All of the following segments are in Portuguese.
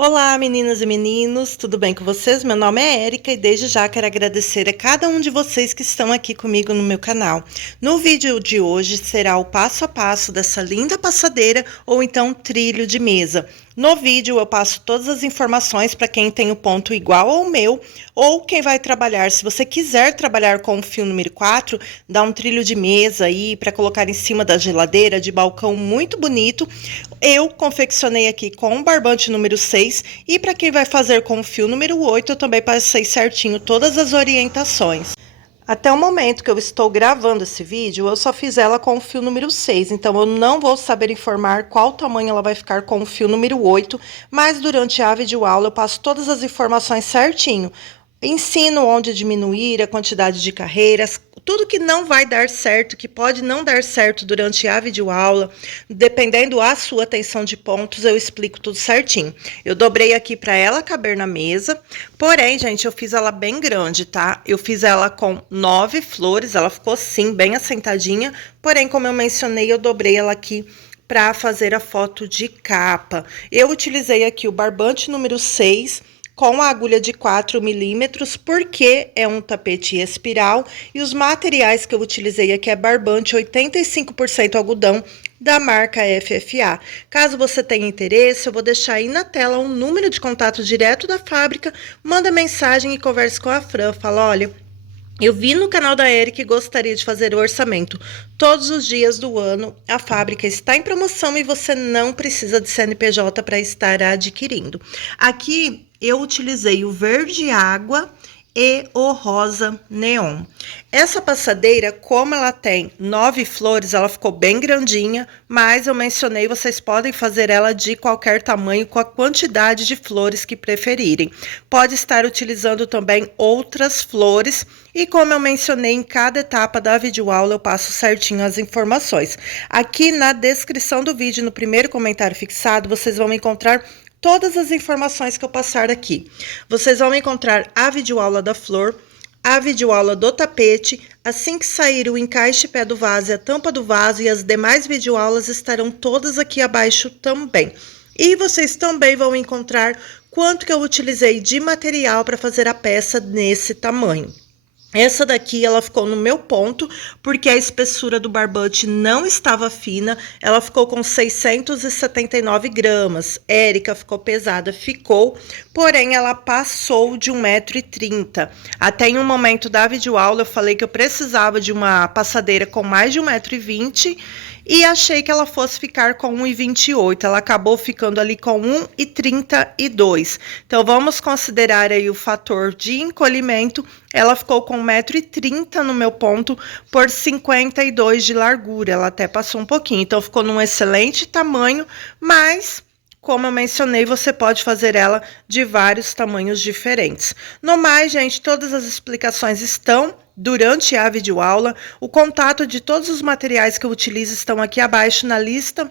Olá, meninas e meninos, tudo bem com vocês? Meu nome é Érica e desde já quero agradecer a cada um de vocês que estão aqui comigo no meu canal. No vídeo de hoje será o passo a passo dessa linda passadeira ou então trilho de mesa. No vídeo eu passo todas as informações para quem tem o ponto igual ao meu ou quem vai trabalhar. Se você quiser trabalhar com o fio número 4, dá um trilho de mesa aí para colocar em cima da geladeira de balcão muito bonito. Eu confeccionei aqui com o barbante número 6 e para quem vai fazer com o fio número 8, eu também passei certinho todas as orientações. Até o momento que eu estou gravando esse vídeo, eu só fiz ela com o fio número 6, então eu não vou saber informar qual tamanho ela vai ficar com o fio número 8, mas durante a videoaula eu passo todas as informações certinho. Ensino onde diminuir a quantidade de carreiras, tudo que não vai dar certo, que pode não dar certo durante a videoaula, dependendo da sua tensão de pontos, eu explico tudo certinho. Eu dobrei aqui para ela caber na mesa, porém, gente, eu fiz ela bem grande, tá? Eu fiz ela com 9 flores, ela ficou sim, bem assentadinha, porém, como eu mencionei, eu dobrei ela aqui para fazer a foto de capa. Eu utilizei aqui o barbante número 6, com a agulha de 4 milímetros, porque é um tapete espiral, e os materiais que eu utilizei aqui é barbante 85% algodão, da marca FFA. Caso você tenha interesse, eu vou deixar aí na tela um número de contato direto da fábrica, manda mensagem e converse com a Fran, fala, olha, eu vi no canal da Eric e gostaria de fazer o orçamento. Todos os dias do ano, a fábrica está em promoção e você não precisa de CNPJ para estar adquirindo. Aqui eu utilizei o verde água e o rosa neon. Essa passadeira, como ela tem 9 flores, ela ficou bem grandinha, mas eu mencionei, vocês podem fazer ela de qualquer tamanho, com a quantidade de flores que preferirem. Pode estar utilizando também outras flores, e como eu mencionei, em cada etapa da videoaula eu passo certinho as informações. Aqui na descrição do vídeo, no primeiro comentário fixado, vocês vão encontrar todas as informações que eu passar aqui. Vocês vão encontrar a videoaula da flor, a videoaula do tapete, assim que sair o encaixe pé do vaso e a tampa do vaso, e as demais videoaulas estarão todas aqui abaixo também. E vocês também vão encontrar quanto que eu utilizei de material para fazer a peça nesse tamanho. Essa daqui, ela ficou no meu ponto, porque a espessura do barbante não estava fina, ela ficou com 679 gramas. Érica, ficou pesada, ficou, porém ela passou de 1,30 m. Até em um momento da videoaula eu falei que eu precisava de uma passadeira com mais de 1,20 m, e achei que ela fosse ficar com 1,28 m. Ela acabou ficando ali com 1,32 m. Então, vamos considerar aí o fator de encolhimento. Ela ficou com 1,30 m no meu ponto por 52 de largura. Ela até passou um pouquinho. Então, ficou num excelente tamanho, mas como eu mencionei, você pode fazer ela de vários tamanhos diferentes. No mais, gente, todas as explicações estão durante a videoaula. O contato de todos os materiais que eu utilizo estão aqui abaixo na lista,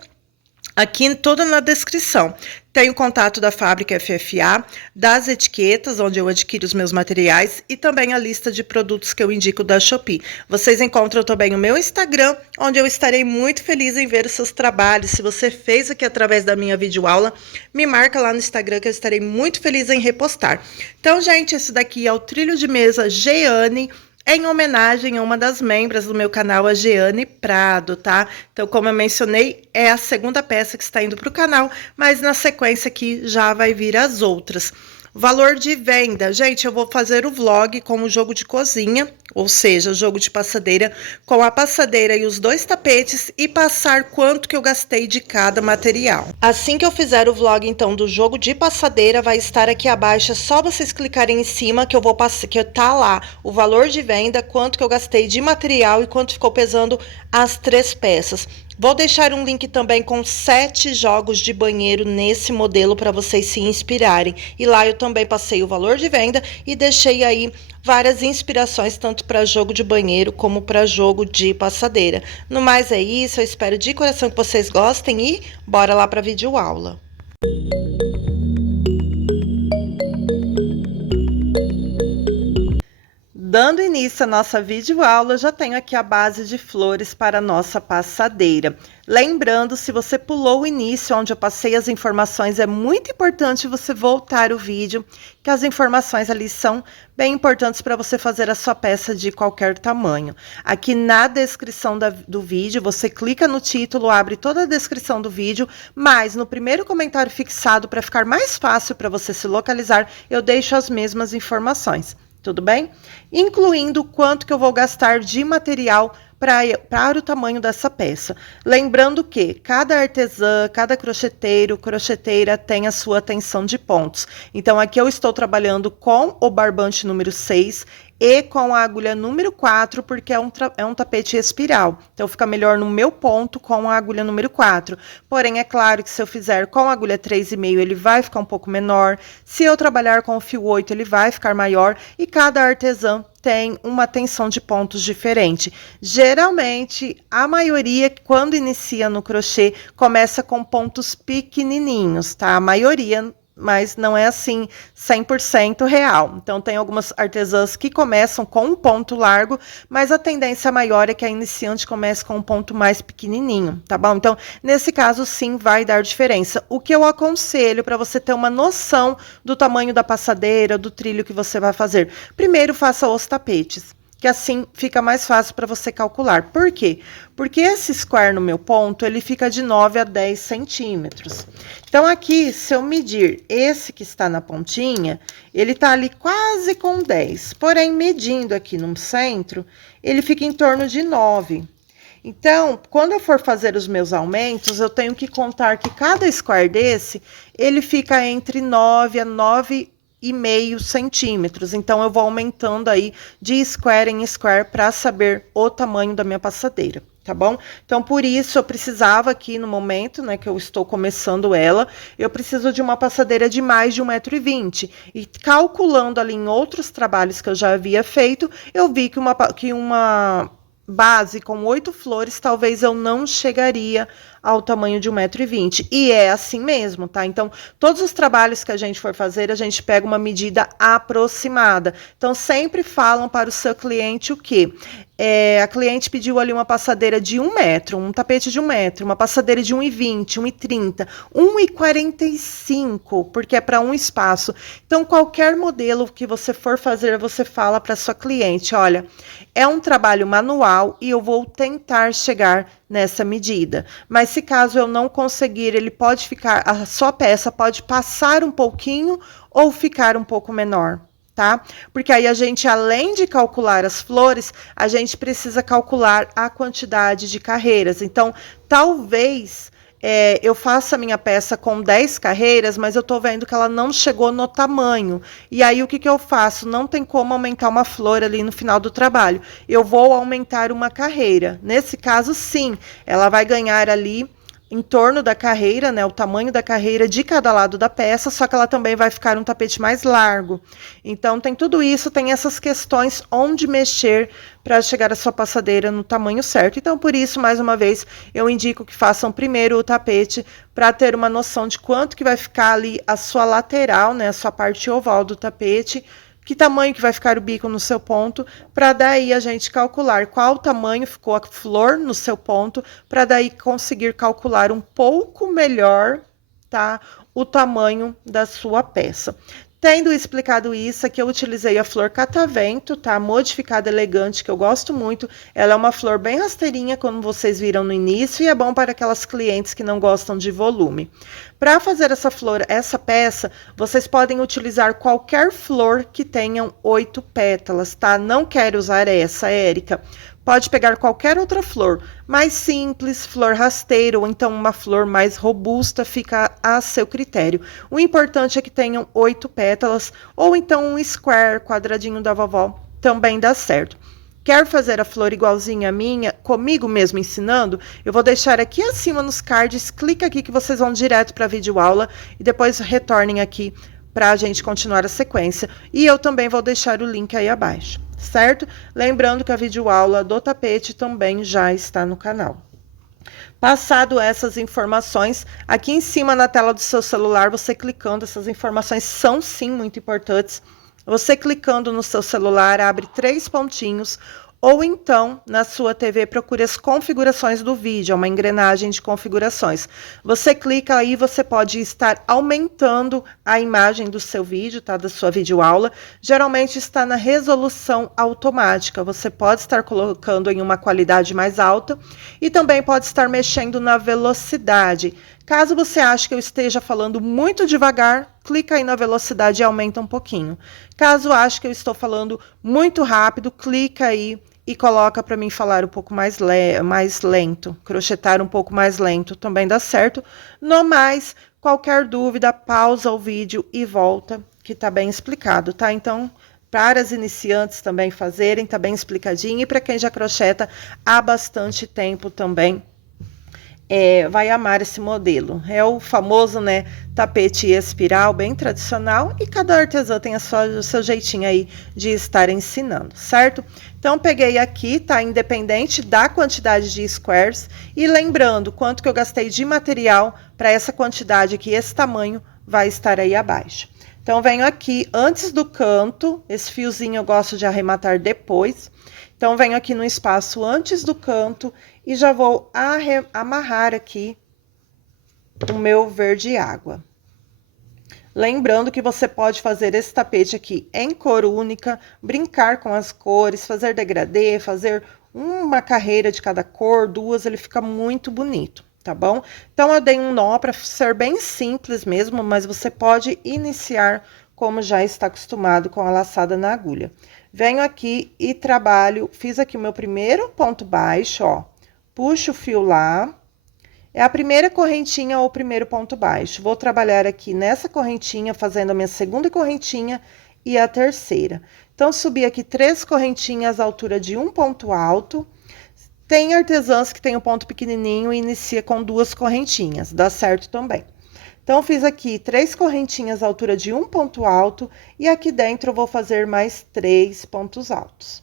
aqui toda na descrição. Tem o contato da fábrica FFA, das etiquetas, onde eu adquiro os meus materiais, e também a lista de produtos que eu indico da Shopee. Vocês encontram também o meu Instagram, onde eu estarei muito feliz em ver os seus trabalhos. Se você fez aqui através da minha videoaula, me marca lá no Instagram que eu estarei muito feliz em repostar. Então, gente, esse daqui é o trilho de mesa Jeane, em homenagem a uma das membros do meu canal, a Jeane Prado, tá? Então, como eu mencionei, é a segunda peça que está indo para o canal, mas na sequência aqui já vai vir as outras. Valor de venda, gente, eu vou fazer o vlog com o jogo de cozinha, ou seja, o jogo de passadeira, com a passadeira e os 2 tapetes, e passar quanto que eu gastei de cada material. Assim que eu fizer o vlog, então, do jogo de passadeira, vai estar aqui abaixo, é só vocês clicarem em cima que eu vou passar, que tá lá o valor de venda, quanto que eu gastei de material e quanto ficou pesando as 3 peças. Vou deixar um link também com 7 jogos de banheiro nesse modelo para vocês se inspirarem. E lá eu também passei o valor de venda e deixei aí várias inspirações, tanto para jogo de banheiro como para jogo de passadeira. No mais é isso, eu espero de coração que vocês gostem e bora lá para a videoaula. Dando início à nossa videoaula, eu já tenho aqui a base de flores para a nossa passadeira. Lembrando, se você pulou o início, onde eu passei as informações, é muito importante você voltar o vídeo, que as informações ali são bem importantes para você fazer a sua peça de qualquer tamanho. Aqui na descrição do vídeo, você clica no título, abre toda a descrição do vídeo, mas no primeiro comentário fixado, para ficar mais fácil para você se localizar, eu deixo as mesmas informações. Tudo bem? Incluindo quanto que eu vou gastar de material para o tamanho dessa peça. Lembrando que cada artesã, cada crocheteiro, crocheteira tem a sua tensão de pontos. Então, aqui eu estou trabalhando com o barbante número 6 e com a agulha número 4, porque é um tapete espiral. Então, fica melhor no meu ponto com a agulha número 4. Porém, é claro que se eu fizer com a agulha 3,5, ele vai ficar um pouco menor. Se eu trabalhar com o fio 8, ele vai ficar maior. E cada artesã tem uma tensão de pontos diferente. Geralmente, a maioria, quando inicia no crochê, começa com pontos pequenininhos, tá? A maioria, mas não é assim 100% real. Então, tem algumas artesãs que começam com um ponto largo, mas a tendência maior é que a iniciante comece com um ponto mais pequenininho, tá bom? Então, nesse caso, sim, vai dar diferença. O que eu aconselho para você ter uma noção do tamanho da passadeira, do trilho que você vai fazer. Primeiro, faça os tapetes, que assim fica mais fácil para você calcular. Por quê? Porque esse square no meu ponto, ele fica de 9 a 10 centímetros. Então, aqui, se eu medir esse que está na pontinha, ele tá ali quase com 10. Porém, medindo aqui no centro, ele fica em torno de 9. Então, quando eu for fazer os meus aumentos, eu tenho que contar que cada square desse, ele fica entre 9 a 9,5 centímetros. Então, eu vou aumentando aí de square em square para saber o tamanho da minha passadeira, tá bom? Então, por isso, eu precisava aqui no momento, né, que eu estou começando ela, eu preciso de uma passadeira de mais de 1,20 m. E calculando ali em outros trabalhos que eu já havia feito, eu vi que uma base com 8 flores, talvez eu não chegaria ao tamanho de 1,20 m. E é assim mesmo, tá? Então, todos os trabalhos que a gente for fazer, a gente pega uma medida aproximada. Então, sempre falam para o seu cliente o quê? A cliente pediu ali uma passadeira de 1 metro, um tapete de 1 metro, uma passadeira de 1,20, 1,30, 1,45, porque é para um espaço. Então, qualquer modelo que você for fazer, você fala para sua cliente, olha, é um trabalho manual e eu vou tentar chegar nessa medida. Mas se caso eu não conseguir, ele pode ficar, a sua peça pode passar um pouquinho ou ficar um pouco menor. Tá? Porque aí a gente, além de calcular as flores, a gente precisa calcular a quantidade de carreiras. Então, talvez eu faça a minha peça com 10 carreiras, mas eu tô vendo que ela não chegou no tamanho. E aí, o que que eu faço? Não tem como aumentar uma flor ali no final do trabalho. Eu vou aumentar uma carreira. Nesse caso, sim, ela vai ganhar ali em torno da carreira, né, o tamanho da carreira de cada lado da peça, só que ela também vai ficar um tapete mais largo. Então, tem tudo isso, tem essas questões onde mexer para chegar a sua passadeira no tamanho certo. Então, por isso, mais uma vez, eu indico que façam primeiro o tapete para ter uma noção de quanto que vai ficar ali a sua lateral, né, a sua parte oval do tapete, que tamanho que vai ficar o bico no seu ponto, para daí a gente calcular qual tamanho ficou a flor no seu ponto, para daí conseguir calcular um pouco melhor, tá, o tamanho da sua peça. Tendo explicado isso, aqui eu utilizei a flor catavento, tá? Modificada elegante, que eu gosto muito. Ela é uma flor bem rasteirinha, como vocês viram no início, e é bom para aquelas clientes que não gostam de volume. Para fazer essa flor, essa peça, vocês podem utilizar qualquer flor que tenham 8 pétalas, tá? Não quero usar essa, Érica. Pode pegar qualquer outra flor, mais simples, flor rasteira, ou então uma flor mais robusta, fica a seu critério. O importante é que tenham 8 pétalas, ou então um square, quadradinho da vovó, também dá certo. Quer fazer a flor igualzinha a minha, comigo mesmo ensinando? Eu vou deixar aqui acima nos cards, clica aqui que vocês vão direto para a videoaula e depois retornem aqui para a gente continuar a sequência. E eu também vou deixar o link aí abaixo, certo? Lembrando que a videoaula do tapete também já está no canal. Passado essas informações, aqui em cima na tela do seu celular, você clicando, essas informações são sim muito importantes. Você clicando no seu celular, abre 3 pontinhos, ou então, na sua TV, procure as configurações do vídeo, é uma engrenagem de configurações. Você clica aí, você pode estar aumentando a imagem do seu vídeo, tá? Da sua videoaula. Geralmente está na resolução automática. Você pode estar colocando em uma qualidade mais alta e também pode estar mexendo na velocidade. Caso você ache que eu esteja falando muito devagar, clica aí na velocidade e aumenta um pouquinho. Caso ache que eu estou falando muito rápido, clica aí e coloca para mim falar um pouco mais lento, crochetar um pouco mais lento, também dá certo. No mais, qualquer dúvida, pausa o vídeo e volta, que tá bem explicado, tá? Então, para as iniciantes também fazerem, tá bem explicadinho, e para quem já crocheta há bastante tempo também, vai amar esse modelo. É o famoso, né, tapete espiral, bem tradicional, e cada artesã tem o seu jeitinho aí de estar ensinando, certo? Então, peguei aqui, tá? Independente da quantidade de squares, e lembrando quanto que eu gastei de material para essa quantidade aqui, esse tamanho vai estar aí abaixo. Então, venho aqui antes do canto, esse fiozinho eu gosto de arrematar depois. Então, venho aqui no espaço antes do canto e já vou amarrar aqui o meu verde água. Lembrando que você pode fazer esse tapete aqui em cor única, brincar com as cores, fazer degradê, fazer uma carreira de cada cor, 2, ele fica muito bonito, tá bom? Então, eu dei um nó para ser bem simples mesmo, mas você pode iniciar como já está acostumado com a laçada na agulha. Venho aqui e trabalho, fiz aqui o meu primeiro ponto baixo, ó, puxo o fio lá, é a primeira correntinha ou o primeiro ponto baixo. Vou trabalhar aqui nessa correntinha, fazendo a minha segunda correntinha e a terceira. Então, subi aqui 3 correntinhas à altura de um ponto alto. Tem artesãs que tem o ponto pequenininho e inicia com 2 correntinhas, dá certo também. Então, fiz aqui 3 correntinhas à altura de um ponto alto e aqui dentro eu vou fazer mais 3 pontos altos.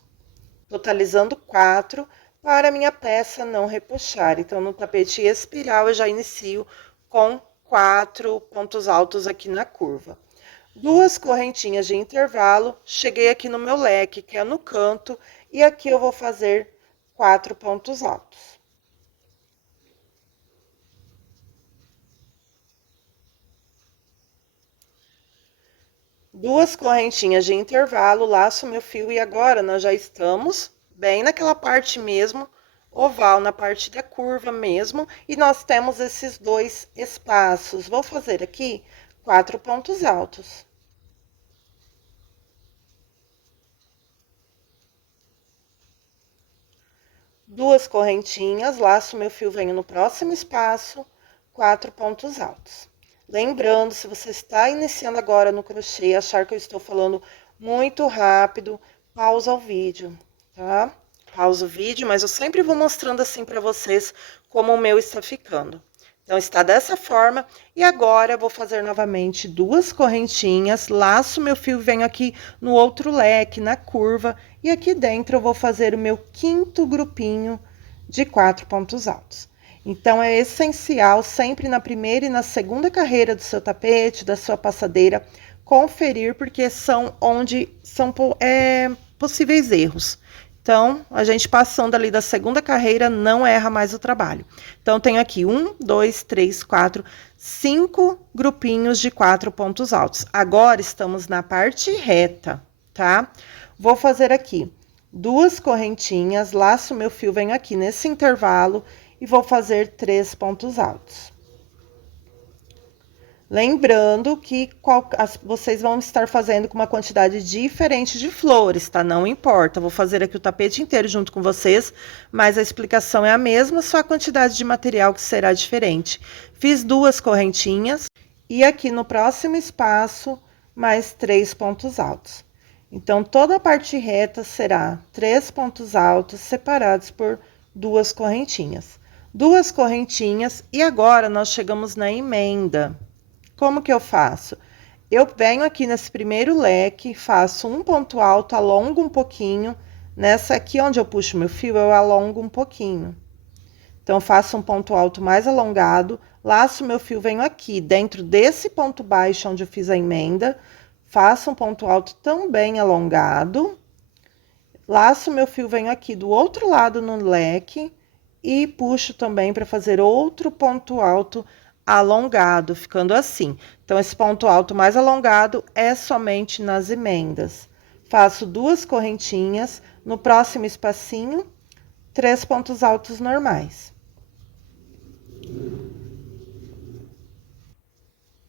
Totalizando 4 para a minha peça não repuxar. Então, no tapete espiral eu já inicio com 4 pontos altos aqui na curva. 2 correntinhas de intervalo, cheguei aqui no meu leque, que é no canto, e aqui eu vou fazer 4 pontos altos. Duas correntinhas de intervalo, laço meu fio e agora nós já estamos bem naquela parte mesmo, oval, na parte da curva mesmo, e nós temos esses 2 espaços. Vou fazer aqui 4 pontos altos. Duas correntinhas, laço meu fio, venho no próximo espaço, 4 pontos altos. Lembrando, se você está iniciando agora no crochê e achar que eu estou falando muito rápido, pausa o vídeo, tá? Pausa o vídeo, mas eu sempre vou mostrando assim para vocês como o meu está ficando. Então, está dessa forma, e agora eu vou fazer novamente 2 correntinhas, laço meu fio, venho aqui no outro leque, na curva, e aqui dentro eu vou fazer o meu 5º grupinho de 4 pontos altos. Então, é essencial, sempre na primeira e na segunda carreira do seu tapete, da sua passadeira, conferir, porque são onde são possíveis erros. Então, a gente passando ali da segunda carreira, não erra mais o trabalho. Então, tenho aqui 1, 2, 3, 4, 5 grupinhos de 4 pontos altos. Agora, estamos na parte reta, tá? Vou fazer aqui 2 correntinhas, laço meu fio, venho aqui nesse intervalo e vou fazer 3 pontos altos. Lembrando que vocês vão estar fazendo com uma quantidade diferente de flores, tá? Não importa, vou fazer aqui o tapete inteiro junto com vocês, mas a explicação é a mesma, só a quantidade de material que será diferente. Fiz 2 correntinhas e aqui no próximo espaço, mais 3 pontos altos. Então, toda a parte reta será 3 pontos altos separados por 2 correntinhas. 2 correntinhas e agora nós chegamos na emenda. Como que eu faço? Eu venho aqui nesse primeiro leque, faço um ponto alto, alongo um pouquinho. Nessa aqui onde eu puxo meu fio, eu alongo um pouquinho. Então, faço um ponto alto mais alongado, laço meu fio, venho aqui dentro desse ponto baixo onde eu fiz a emenda, faço um ponto alto também alongado, laço meu fio, venho aqui do outro lado no leque e puxo também para fazer outro ponto alto alongado, ficando assim. Então, esse ponto alto mais alongado é somente nas emendas. Faço 2 correntinhas, no próximo espacinho, 3 pontos altos normais.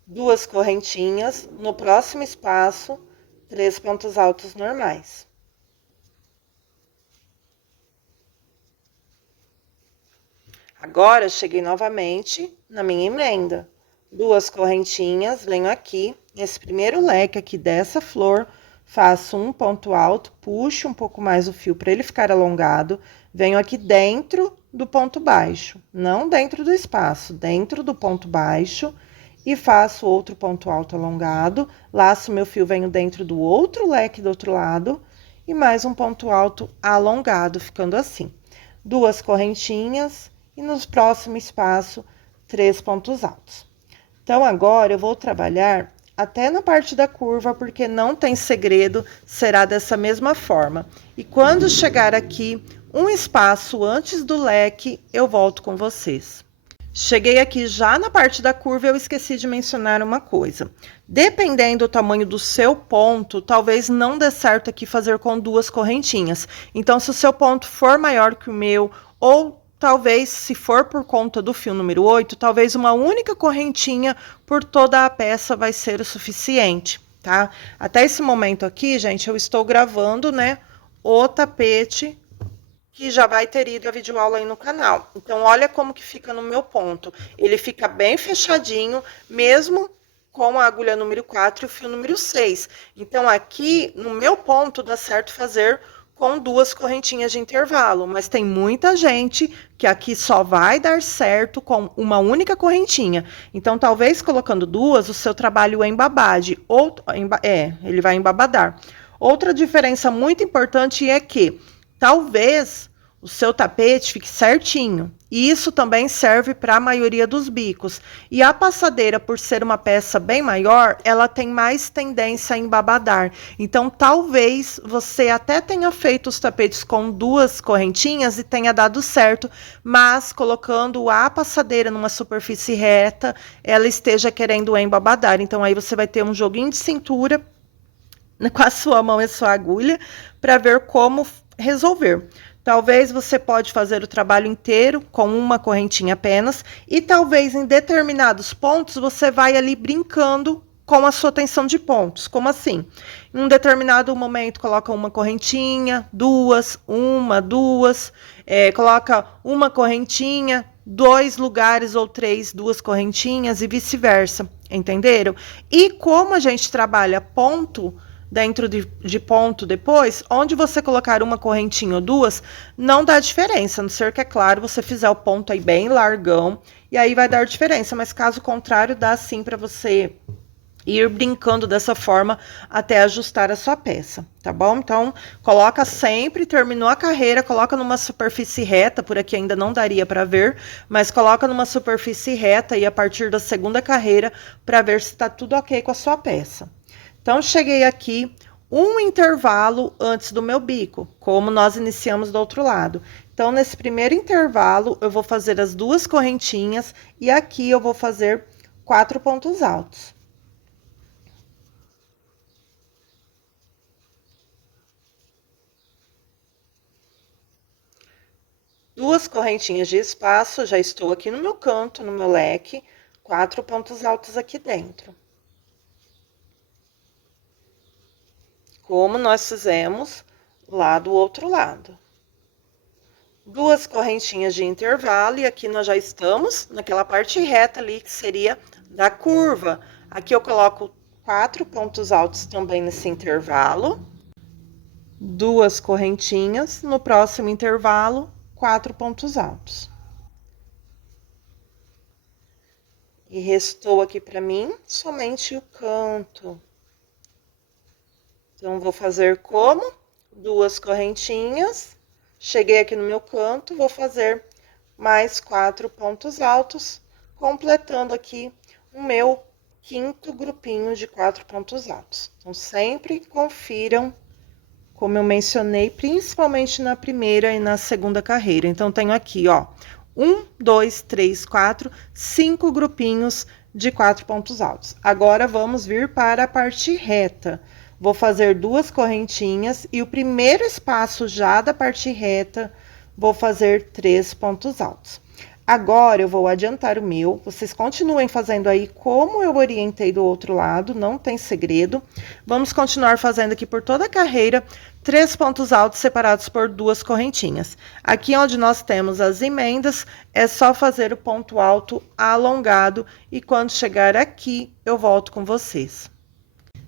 2 correntinhas, no próximo espaço, 3 pontos altos normais. Agora, cheguei novamente na minha emenda. 2 correntinhas, venho aqui, nesse primeiro leque aqui dessa flor, faço um ponto alto, puxo um pouco mais o fio para ele ficar alongado, venho aqui dentro do ponto baixo, não dentro do espaço, dentro do ponto baixo, e faço outro ponto alto alongado, laço meu fio, venho dentro do outro leque do outro lado, e mais um ponto alto alongado, ficando assim. 2 correntinhas, e no próximo espaço, 3 pontos altos. Então, agora eu vou trabalhar até na parte da curva, porque não tem segredo, será dessa mesma forma. E quando chegar aqui, um espaço antes do leque, eu volto com vocês. Cheguei aqui já na parte da curva, eu esqueci de mencionar uma coisa. Dependendo do tamanho do seu ponto, talvez não dê certo aqui fazer com 2 correntinhas. Então, se o seu ponto for maior que o meu, ou talvez, se for por conta do fio número 8, talvez uma única correntinha por toda a peça vai ser o suficiente, tá? Até esse momento aqui, gente, eu estou gravando, né, o tapete que já vai ter ido a videoaula aí no canal. Então, olha como que fica no meu ponto. Ele fica bem fechadinho, mesmo com a agulha número 4 e o fio número 6. Então, aqui, no meu ponto, dá certo fazer com 2 correntinhas de intervalo, mas tem muita gente que aqui só vai dar certo com uma única correntinha. Então, talvez colocando 2, o seu trabalho embabade, ou ele vai embabadar. Outra diferença muito importante é que talvez o seu tapete fique certinho. E isso também serve para a maioria dos bicos. E a passadeira, por ser uma peça bem maior, ela tem mais tendência a embabadar. Então, talvez você até tenha feito os tapetes com 2 correntinhas e tenha dado certo, mas colocando a passadeira numa superfície reta, ela esteja querendo embabadar. Então, aí você vai ter um joguinho de cintura com a sua mão e a sua agulha para ver como resolver. Talvez você pode fazer o trabalho inteiro com uma correntinha apenas e talvez em determinados pontos você vai ali brincando com a sua tensão de pontos. Como assim? Em um determinado momento coloca uma correntinha, 2, uma, 2, coloca uma correntinha, 2 lugares ou 3, 2 correntinhas e vice-versa, entenderam? E como a gente trabalha ponto dentro de ponto depois, onde você colocar uma correntinha ou 2, não dá diferença, a não ser que, é claro, você fizer o ponto aí bem largão, e aí vai dar diferença, mas caso contrário, dá sim para você ir brincando dessa forma até ajustar a sua peça, tá bom? Então, coloca sempre, terminou a carreira, coloca numa superfície reta, por aqui ainda não daria para ver, mas coloca numa superfície reta e a partir da segunda carreira para ver se tá tudo ok com a sua peça. Então, cheguei aqui, um intervalo antes do meu bico, como nós iniciamos do outro lado. Então, nesse primeiro intervalo, eu vou fazer as 2 correntinhas e aqui eu vou fazer 4 pontos altos. Duas correntinhas de espaço, já estou aqui no meu canto, no meu leque, 4 pontos altos aqui dentro. Como nós fizemos lá do outro lado. 2 correntinhas de intervalo e aqui nós já estamos naquela parte reta ali que seria da curva. Aqui eu coloco 4 pontos altos também nesse intervalo. 2 correntinhas, no próximo intervalo, 4 pontos altos. E restou aqui para mim somente o canto. Então, vou fazer como? 2 correntinhas. Cheguei aqui no meu canto, vou fazer mais 4 pontos altos, completando aqui o meu quinto grupinho de 4 pontos altos. Então, sempre confiram, como eu mencionei, principalmente na primeira e na segunda carreira. Então, tenho aqui, ó, 1, 2, 3, 4, 5 grupinhos de 4 pontos altos. Agora, vamos vir para a parte reta. Vou fazer 2 correntinhas e o primeiro espaço já da parte reta, vou fazer 3 pontos altos. Agora, eu vou adiantar o meu, vocês continuem fazendo aí como eu orientei do outro lado, não tem segredo. Vamos continuar fazendo aqui por toda a carreira, 3 pontos altos separados por 2 correntinhas. Aqui onde nós temos as emendas, é só fazer o ponto alto alongado e quando chegar aqui, eu volto com vocês.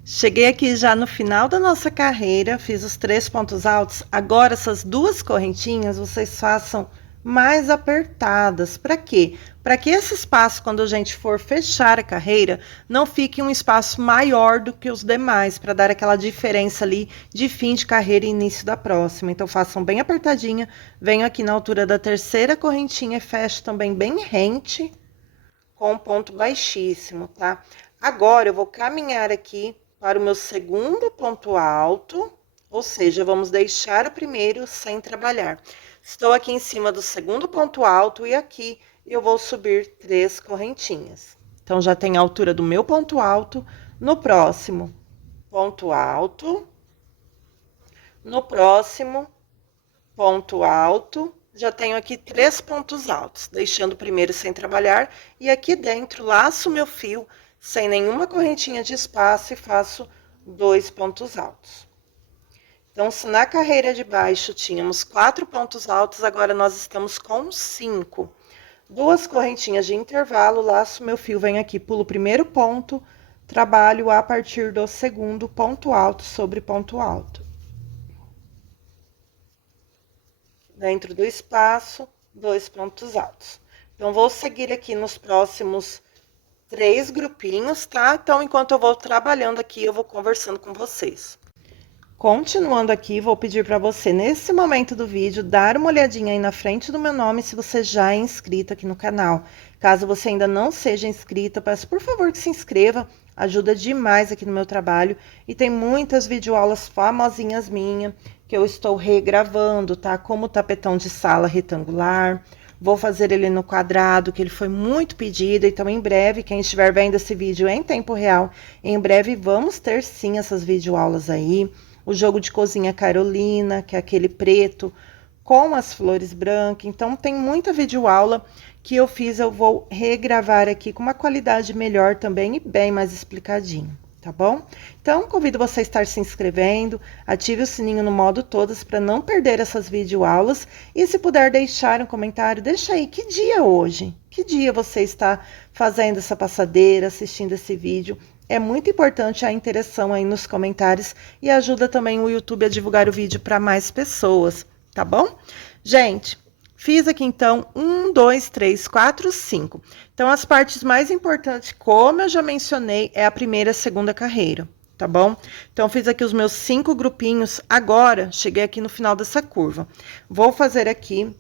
Cheguei aqui já no final da nossa carreira, fiz os 3 pontos altos. Agora, essas 2 correntinhas, vocês façam mais apertadas. Para quê? Para que esse espaço, quando a gente for fechar a carreira, não fique um espaço maior do que os demais, para dar aquela diferença ali de fim de carreira e início da próxima. Então, façam bem apertadinha, venho aqui na altura da terceira correntinha e fecho também bem rente, com um ponto baixíssimo, tá? Agora, eu vou caminhar aqui para o meu segundo ponto alto, ou seja, vamos deixar o primeiro sem trabalhar. Estou aqui em cima do segundo ponto alto e aqui eu vou subir 3 correntinhas. Então, já tem a altura do meu ponto alto. No próximo, ponto alto. No próximo, ponto alto. Já tenho aqui 3 pontos altos, deixando o primeiro sem trabalhar. E aqui dentro, laço meu fio sem nenhuma correntinha de espaço e faço 2 pontos altos. Então, se na carreira de baixo tínhamos 4 pontos altos, agora nós estamos com 5. 2 correntinhas de intervalo, laço meu fio, venho aqui, pulo o primeiro ponto, trabalho a partir do segundo ponto alto sobre ponto alto. Dentro do espaço, 2 pontos altos. Então, vou seguir aqui nos próximos 3 grupinhos, tá? Então, enquanto eu vou trabalhando aqui, eu vou conversando com vocês. Continuando aqui, vou pedir para você, nesse momento do vídeo, dar uma olhadinha aí na frente do meu nome se você já é inscrito aqui no canal. Caso você ainda não seja inscrita, peço por favor que se inscreva, ajuda demais aqui no meu trabalho. E tem muitas videoaulas famosinhas minhas que eu estou regravando, tá? Como o tapetão de sala retangular. Vou fazer ele no quadrado, que ele foi muito pedido. Então, em breve, quem estiver vendo esse vídeo em tempo real, em breve vamos ter sim essas videoaulas aí. O jogo de cozinha Carolina, que é aquele preto com as flores brancas. Então, tem muita videoaula que eu fiz, eu vou regravar aqui com uma qualidade melhor também e bem mais explicadinho, tá bom? Então, convido você a estar se inscrevendo, ative o sininho no modo todas para não perder essas videoaulas. E se puder deixar um comentário, deixa aí, que dia hoje? Que dia você está fazendo essa passadeira, assistindo esse vídeo? É muito importante a interação aí nos comentários e ajuda também o YouTube a divulgar o vídeo para mais pessoas, tá bom? Gente, fiz aqui então 1, 2, 3, 4, 5. Então, as partes mais importantes, como eu já mencionei, é a primeira e a segunda carreira, tá bom? Então, fiz aqui os meus 5 grupinhos. Agora, cheguei aqui no final dessa curva. Vou fazer aqui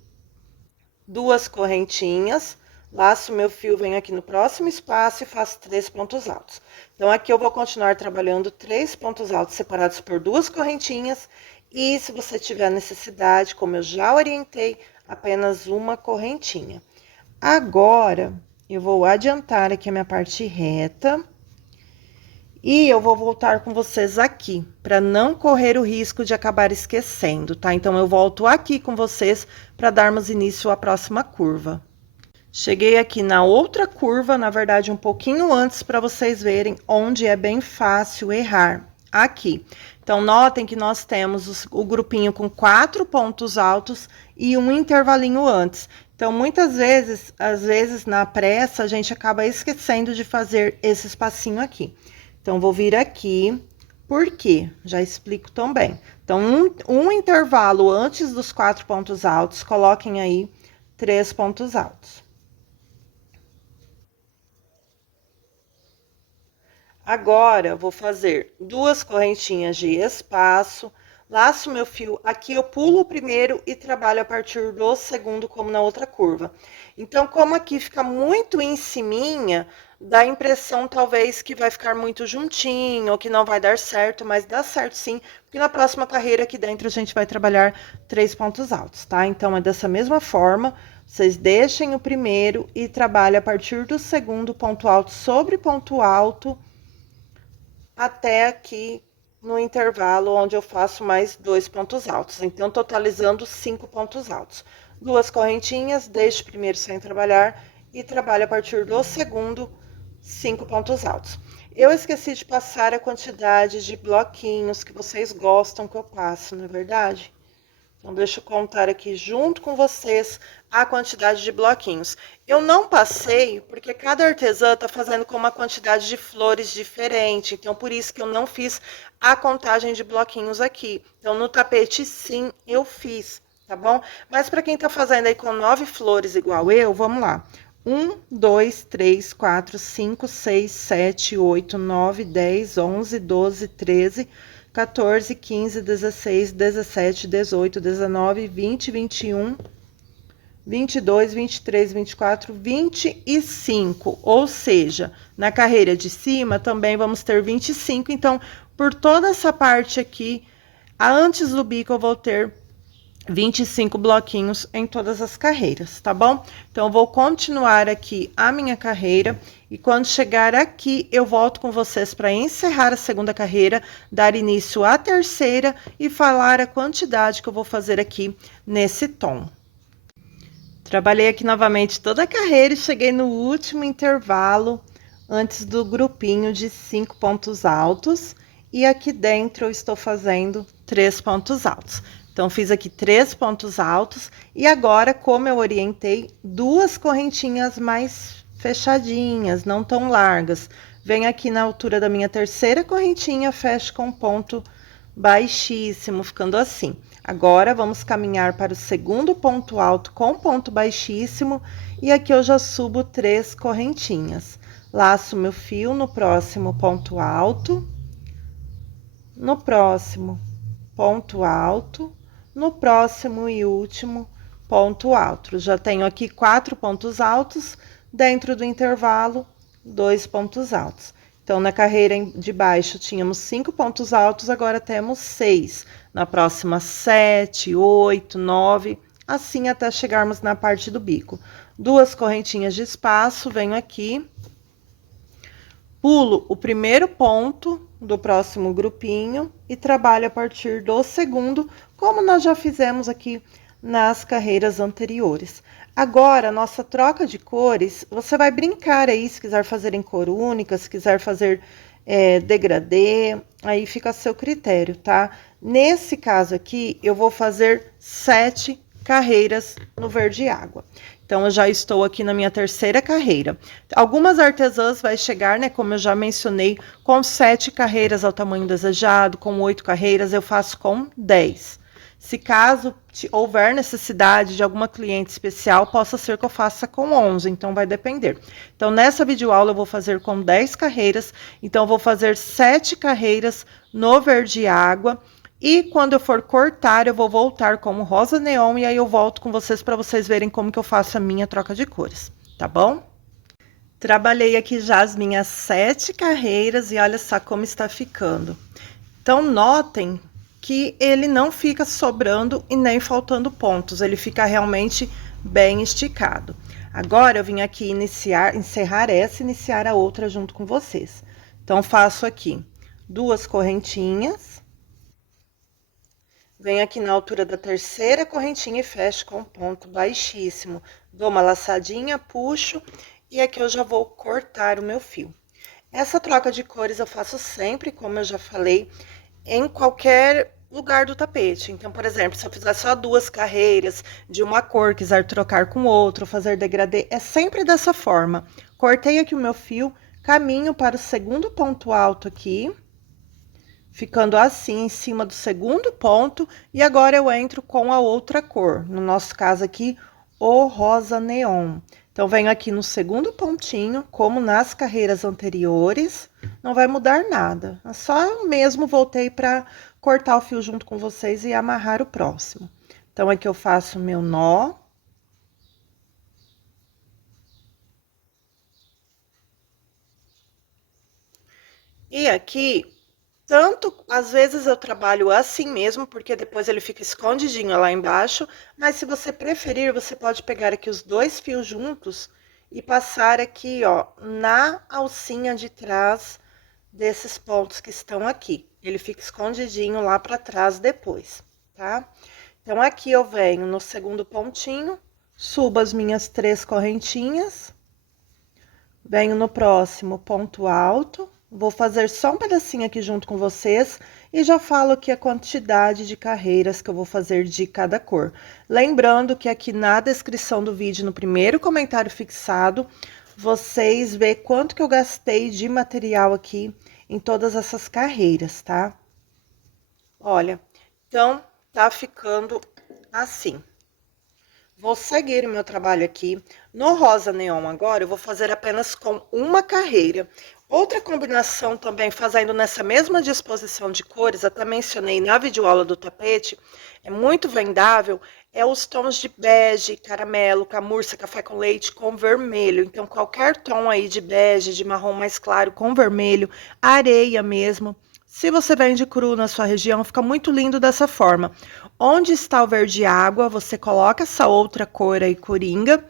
2 correntinhas. Laço meu fio, venho aqui no próximo espaço e faço 3 pontos altos. Então, aqui eu vou continuar trabalhando 3 pontos altos separados por 2 correntinhas. E se você tiver necessidade, como eu já orientei, apenas uma correntinha. Agora, eu vou adiantar aqui a minha parte reta. E eu vou voltar com vocês aqui, para não correr o risco de acabar esquecendo, tá? Então, eu volto aqui com vocês para darmos início à próxima curva. Cheguei aqui na outra curva, na verdade, um pouquinho antes, para vocês verem onde é bem fácil errar. Aqui. Então, notem que nós temos o grupinho com 4 pontos altos e um intervalinho antes. Então, muitas vezes, às vezes, na pressa, a gente acaba esquecendo de fazer esse espacinho aqui. Então, vou vir aqui, por quê? Já explico também. Então, um intervalo antes dos 4 pontos altos, coloquem aí 3 pontos altos. Agora, vou fazer 2 correntinhas de espaço, Laço meu fio, aqui eu pulo o primeiro e trabalho a partir do segundo, como na outra curva. Então, como aqui fica muito em ciminha, dá a impressão talvez que vai ficar muito juntinho, ou que não vai dar certo, mas dá certo sim, porque na próxima carreira aqui dentro a gente vai trabalhar 3 pontos altos, tá? Então, é dessa mesma forma, vocês deixem o primeiro e trabalhem a partir do segundo ponto alto sobre ponto alto, até aqui no intervalo onde eu faço mais 2 pontos altos. Então, totalizando 5 pontos altos. 2 correntinhas, deixo o primeiro sem trabalhar e trabalho a partir do segundo 5 pontos altos. Eu esqueci de passar a quantidade de bloquinhos que vocês gostam que eu passo, não é verdade? Então, deixa eu contar aqui junto com vocês a quantidade de bloquinhos. Eu não passei, porque cada artesã tá fazendo com uma quantidade de flores diferente. Então, por isso que eu não fiz a contagem de bloquinhos aqui. Então, no tapete, sim, eu fiz, tá bom? Mas para quem tá fazendo aí com 9 flores igual eu, vamos lá. 1, 2, 3, 4, 5, 6, 7, 8, 9, 10, 11, 12, 13... 14, 15, 16, 17, 18, 19, 20, 21, 22, 23, 24, 25. Ou seja, na carreira de cima também vamos ter 25. Então, por toda essa parte aqui, antes do bico eu vou ter 25 bloquinhos em todas as carreiras, tá bom? Então, eu vou continuar aqui a minha carreira e quando chegar aqui, eu volto com vocês para encerrar a segunda carreira, dar início à terceira e falar a quantidade que eu vou fazer aqui nesse tom. Trabalhei aqui novamente toda a carreira e cheguei no último intervalo, antes do grupinho de 5 pontos altos. E aqui dentro eu estou fazendo 3 pontos altos. Então, fiz aqui 3 pontos altos e agora, como eu orientei, 2 correntinhas mais fechadinhas, não tão largas. Venho aqui na altura da minha terceira correntinha, fecho com um ponto baixíssimo, ficando assim. Agora, vamos caminhar para o segundo ponto alto com ponto baixíssimo e aqui eu já subo 3 correntinhas. Laço meu fio no próximo ponto alto, no próximo ponto alto, no próximo e último ponto alto. Já tenho aqui 4 pontos altos, dentro do intervalo, 2 pontos altos. Então, na carreira de baixo, tínhamos 5 pontos altos, agora temos 6. Na próxima, 7, 8, 9, assim até chegarmos na parte do bico. 2 correntinhas de espaço, venho aqui, pulo o primeiro ponto do próximo grupinho e trabalho a partir do segundo, como nós já fizemos aqui nas carreiras anteriores. Agora, nossa troca de cores, você vai brincar aí, se quiser fazer em cor única, se quiser fazer degradê, aí fica a seu critério, tá? Nesse caso aqui, eu vou fazer 7 carreiras no verde água. Então, eu já estou aqui na minha terceira carreira. Algumas artesãs vai chegar, né, como eu já mencionei, com 7 carreiras ao tamanho desejado, com 8 carreiras, eu faço com 10. Se caso houver necessidade de alguma cliente especial, possa ser que eu faça com 11, então vai depender. Então, nessa videoaula eu vou fazer com 10 carreiras, então eu vou fazer 7 carreiras no verde água. E quando eu for cortar, eu vou voltar como rosa neon e aí eu volto com vocês para vocês verem como que eu faço a minha troca de cores, tá bom? Trabalhei aqui já as minhas 7 carreiras e olha só como está ficando. Então, notem que ele não fica sobrando e nem faltando pontos, ele fica realmente bem esticado. Agora, eu vim aqui encerrar essa e iniciar a outra junto com vocês. Então, faço aqui 2 correntinhas. Venho aqui na altura da terceira correntinha e fecho com um ponto baixíssimo. Dou uma laçadinha, puxo e aqui eu já vou cortar o meu fio. Essa troca de cores eu faço sempre, como eu já falei, em qualquer lugar do tapete. Então, por exemplo, se eu fizer só 2 carreiras de uma cor, quiser trocar com outra, fazer degradê, é sempre dessa forma. Cortei aqui o meu fio, caminho para o segundo ponto alto aqui, ficando assim em cima do segundo ponto, e agora eu entro com a outra cor, no nosso caso aqui, o rosa neon. Então, venho aqui no segundo pontinho, como nas carreiras anteriores, não vai mudar nada. Só eu mesmo voltei para cortar o fio junto com vocês e amarrar o próximo. Então, aqui eu faço o meu nó. E aqui, tanto, às vezes eu trabalho assim mesmo, porque depois ele fica escondidinho lá embaixo, mas se você preferir, você pode pegar aqui os dois fios juntos e passar aqui, ó, na alcinha de trás desses pontos que estão aqui. Ele fica escondidinho lá pra trás depois, tá? Então, aqui eu venho no segundo pontinho, subo as minhas 3 correntinhas, venho no próximo ponto alto, vou fazer só um pedacinho aqui junto com vocês e já falo aqui a quantidade de carreiras que eu vou fazer de cada cor. Lembrando que aqui na descrição do vídeo, no primeiro comentário fixado, vocês vê quanto que eu gastei de material aqui em todas essas carreiras, tá? Olha, então, tá ficando assim. Vou seguir o meu trabalho aqui. No rosa neon agora, eu vou fazer apenas com uma carreira. Outra combinação também, fazendo nessa mesma disposição de cores, até mencionei na videoaula do tapete, é muito vendável, é os tons de bege, caramelo, camurça, café com leite com vermelho. Então, qualquer tom aí de bege, de marrom mais claro com vermelho, areia mesmo. Se você vende cru na sua região, fica muito lindo dessa forma. Onde está o verde água, você coloca essa outra cor aí, coringa,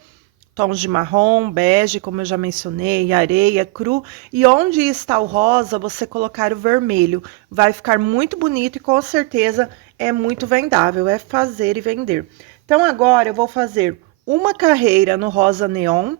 tons de marrom, bege, como eu já mencionei, areia, cru. E onde está o rosa, você colocar o vermelho. Vai ficar muito bonito e com certeza é muito vendável, é fazer e vender. Então, agora eu vou fazer uma carreira no rosa neon,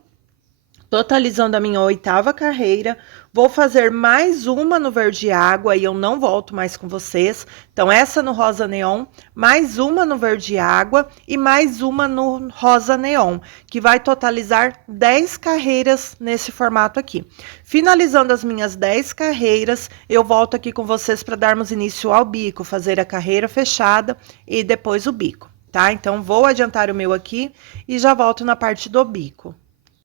totalizando a minha 8ª carreira. Vou fazer mais uma no verde água e eu não volto mais com vocês. Então, essa no rosa neon, mais uma no verde água e mais uma no rosa neon, que vai totalizar 10 carreiras nesse formato aqui. Finalizando as minhas 10 carreiras, eu volto aqui com vocês para darmos início ao bico, fazer a carreira fechada e depois o bico, tá? Então, vou adiantar o meu aqui e já volto na parte do bico.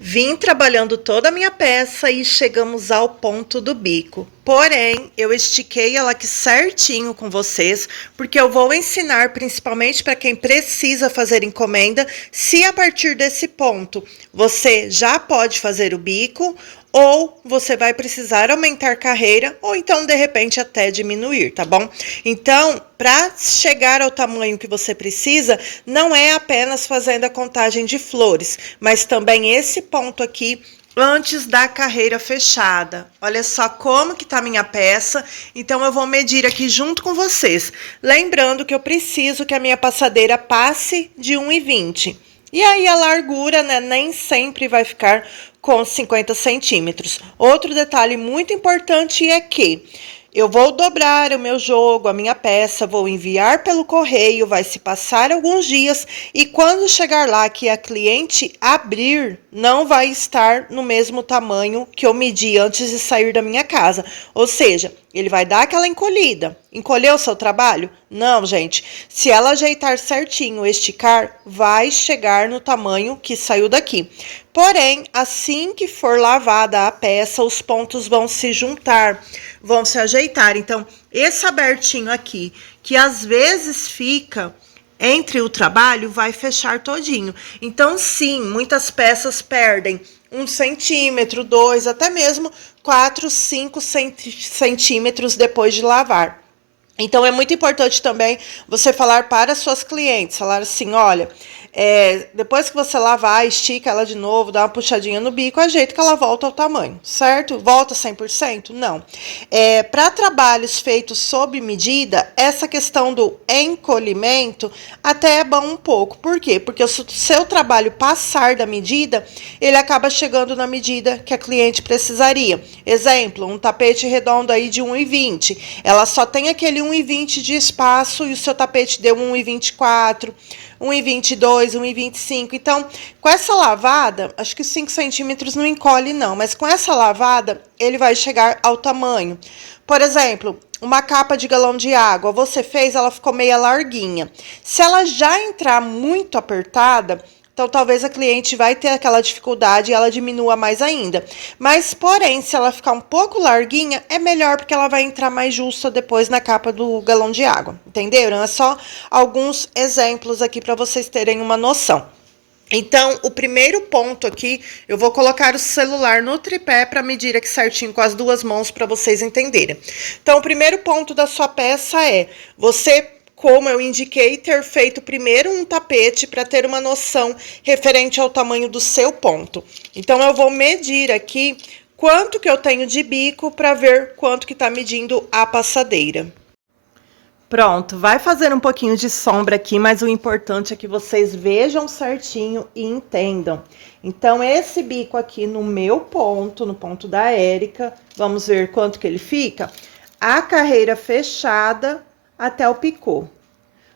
Vim trabalhando toda a minha peça e chegamos ao ponto do bico. Porém, eu estiquei ela aqui certinho com vocês, porque eu vou ensinar principalmente para quem precisa fazer encomenda, se a partir desse ponto você já pode fazer o bico, ou você vai precisar aumentar carreira, ou então, de repente, até diminuir, tá bom? Então, para chegar ao tamanho que você precisa, não é apenas fazendo a contagem de flores, mas também esse ponto aqui, antes da carreira fechada. Olha só como que tá minha peça, então eu vou medir aqui junto com vocês. Lembrando que eu preciso que a minha passadeira passe de 1,20. E aí a largura, né, nem sempre vai ficar com 50 centímetros. Outro detalhe muito importante é que eu vou dobrar o meu jogo, a minha peça, vou enviar pelo correio, vai se passar alguns dias e quando chegar lá que a cliente abrir, não vai estar no mesmo tamanho que eu medi antes de sair da minha casa. Ou seja, ele vai dar aquela encolhida. Encolheu o seu trabalho? Não, gente. Se ela ajeitar certinho, esticar, vai chegar no tamanho que saiu daqui. Porém, assim que for lavada a peça, os pontos vão se juntar, vão se ajeitar. Então, esse abertinho aqui, que às vezes fica entre o trabalho, vai fechar todinho. Então, sim, muitas peças perdem 1 centímetro, 2, até mesmo 4, 5 centímetros depois de lavar. Então, é muito importante também você falar para suas clientes, falar assim, olha, depois que você lavar, estica ela de novo, dá uma puxadinha no bico, ajeita que ela volta ao tamanho, certo? Volta 100%? Não. Para trabalhos feitos sob medida, essa questão do encolhimento até é bom um pouco. Por quê? Porque se o seu trabalho passar da medida, ele acaba chegando na medida que a cliente precisaria. Exemplo, um tapete redondo aí de 1,20. Ela só tem aquele 1,20 de espaço e o seu tapete deu 1,24, 1,22, 1,25. Então, com essa lavada, acho que 5 centímetros não encolhe não, mas com essa lavada, ele vai chegar ao tamanho. Por exemplo, uma capa de galão de água, você fez, ela ficou meia larguinha. Se ela já entrar muito apertada, Então, talvez a cliente vai ter aquela dificuldade e ela diminua mais ainda. Mas, porém, se ela ficar um pouco larguinha, é melhor porque ela vai entrar mais justa depois na capa do galão de água. Entenderam? É só alguns exemplos aqui para vocês terem uma noção. Então, o primeiro ponto aqui, eu vou colocar o celular no tripé para medir aqui certinho com as duas mãos para vocês entenderem. Então, o primeiro ponto da sua peça é você, como eu indiquei, ter feito primeiro um tapete para ter uma noção referente ao tamanho do seu ponto. Então, eu vou medir aqui quanto que eu tenho de bico para ver quanto que tá medindo a passadeira. Pronto, vai fazer um pouquinho de sombra aqui, mas o importante é que vocês vejam certinho e entendam. Então, esse bico aqui no meu ponto, no ponto da Érica, vamos ver quanto que ele fica? A carreira fechada até o picô.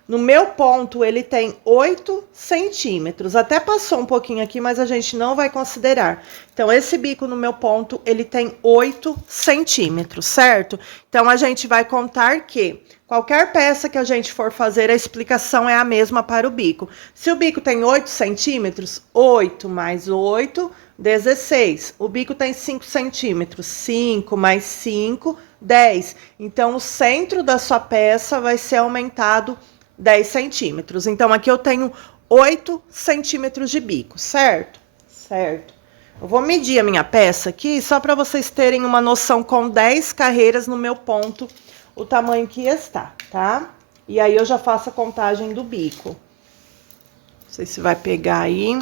No meu ponto, ele tem 8 centímetros. Até passou um pouquinho aqui, mas a gente não vai considerar. Então, esse bico no meu ponto, ele tem 8 centímetros, certo? Então, a gente vai contar que qualquer peça que a gente for fazer, a explicação é a mesma para o bico. Se o bico tem 8 centímetros, 8 mais 8, 16. O bico tem 5 centímetros, 5 mais 5, 10. Então, o centro da sua peça vai ser aumentado 10 centímetros. Então, aqui eu tenho 8 centímetros de bico, certo? Certo. Eu vou medir a minha peça aqui, só para vocês terem uma noção com 10 carreiras no meu ponto, o tamanho que está, tá? E aí, eu já faço a contagem do bico. Não sei se vai pegar aí.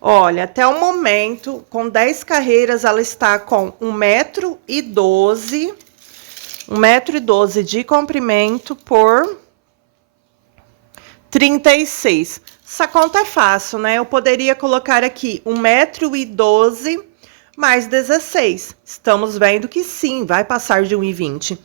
Olha, até o momento, com 10 carreiras, ela está com 1,12 m, 1,12 m de comprimento por 36. Essa conta é fácil, né? Eu poderia colocar aqui 1,12 m mais 16. Estamos vendo que sim, vai passar de 1,20 m.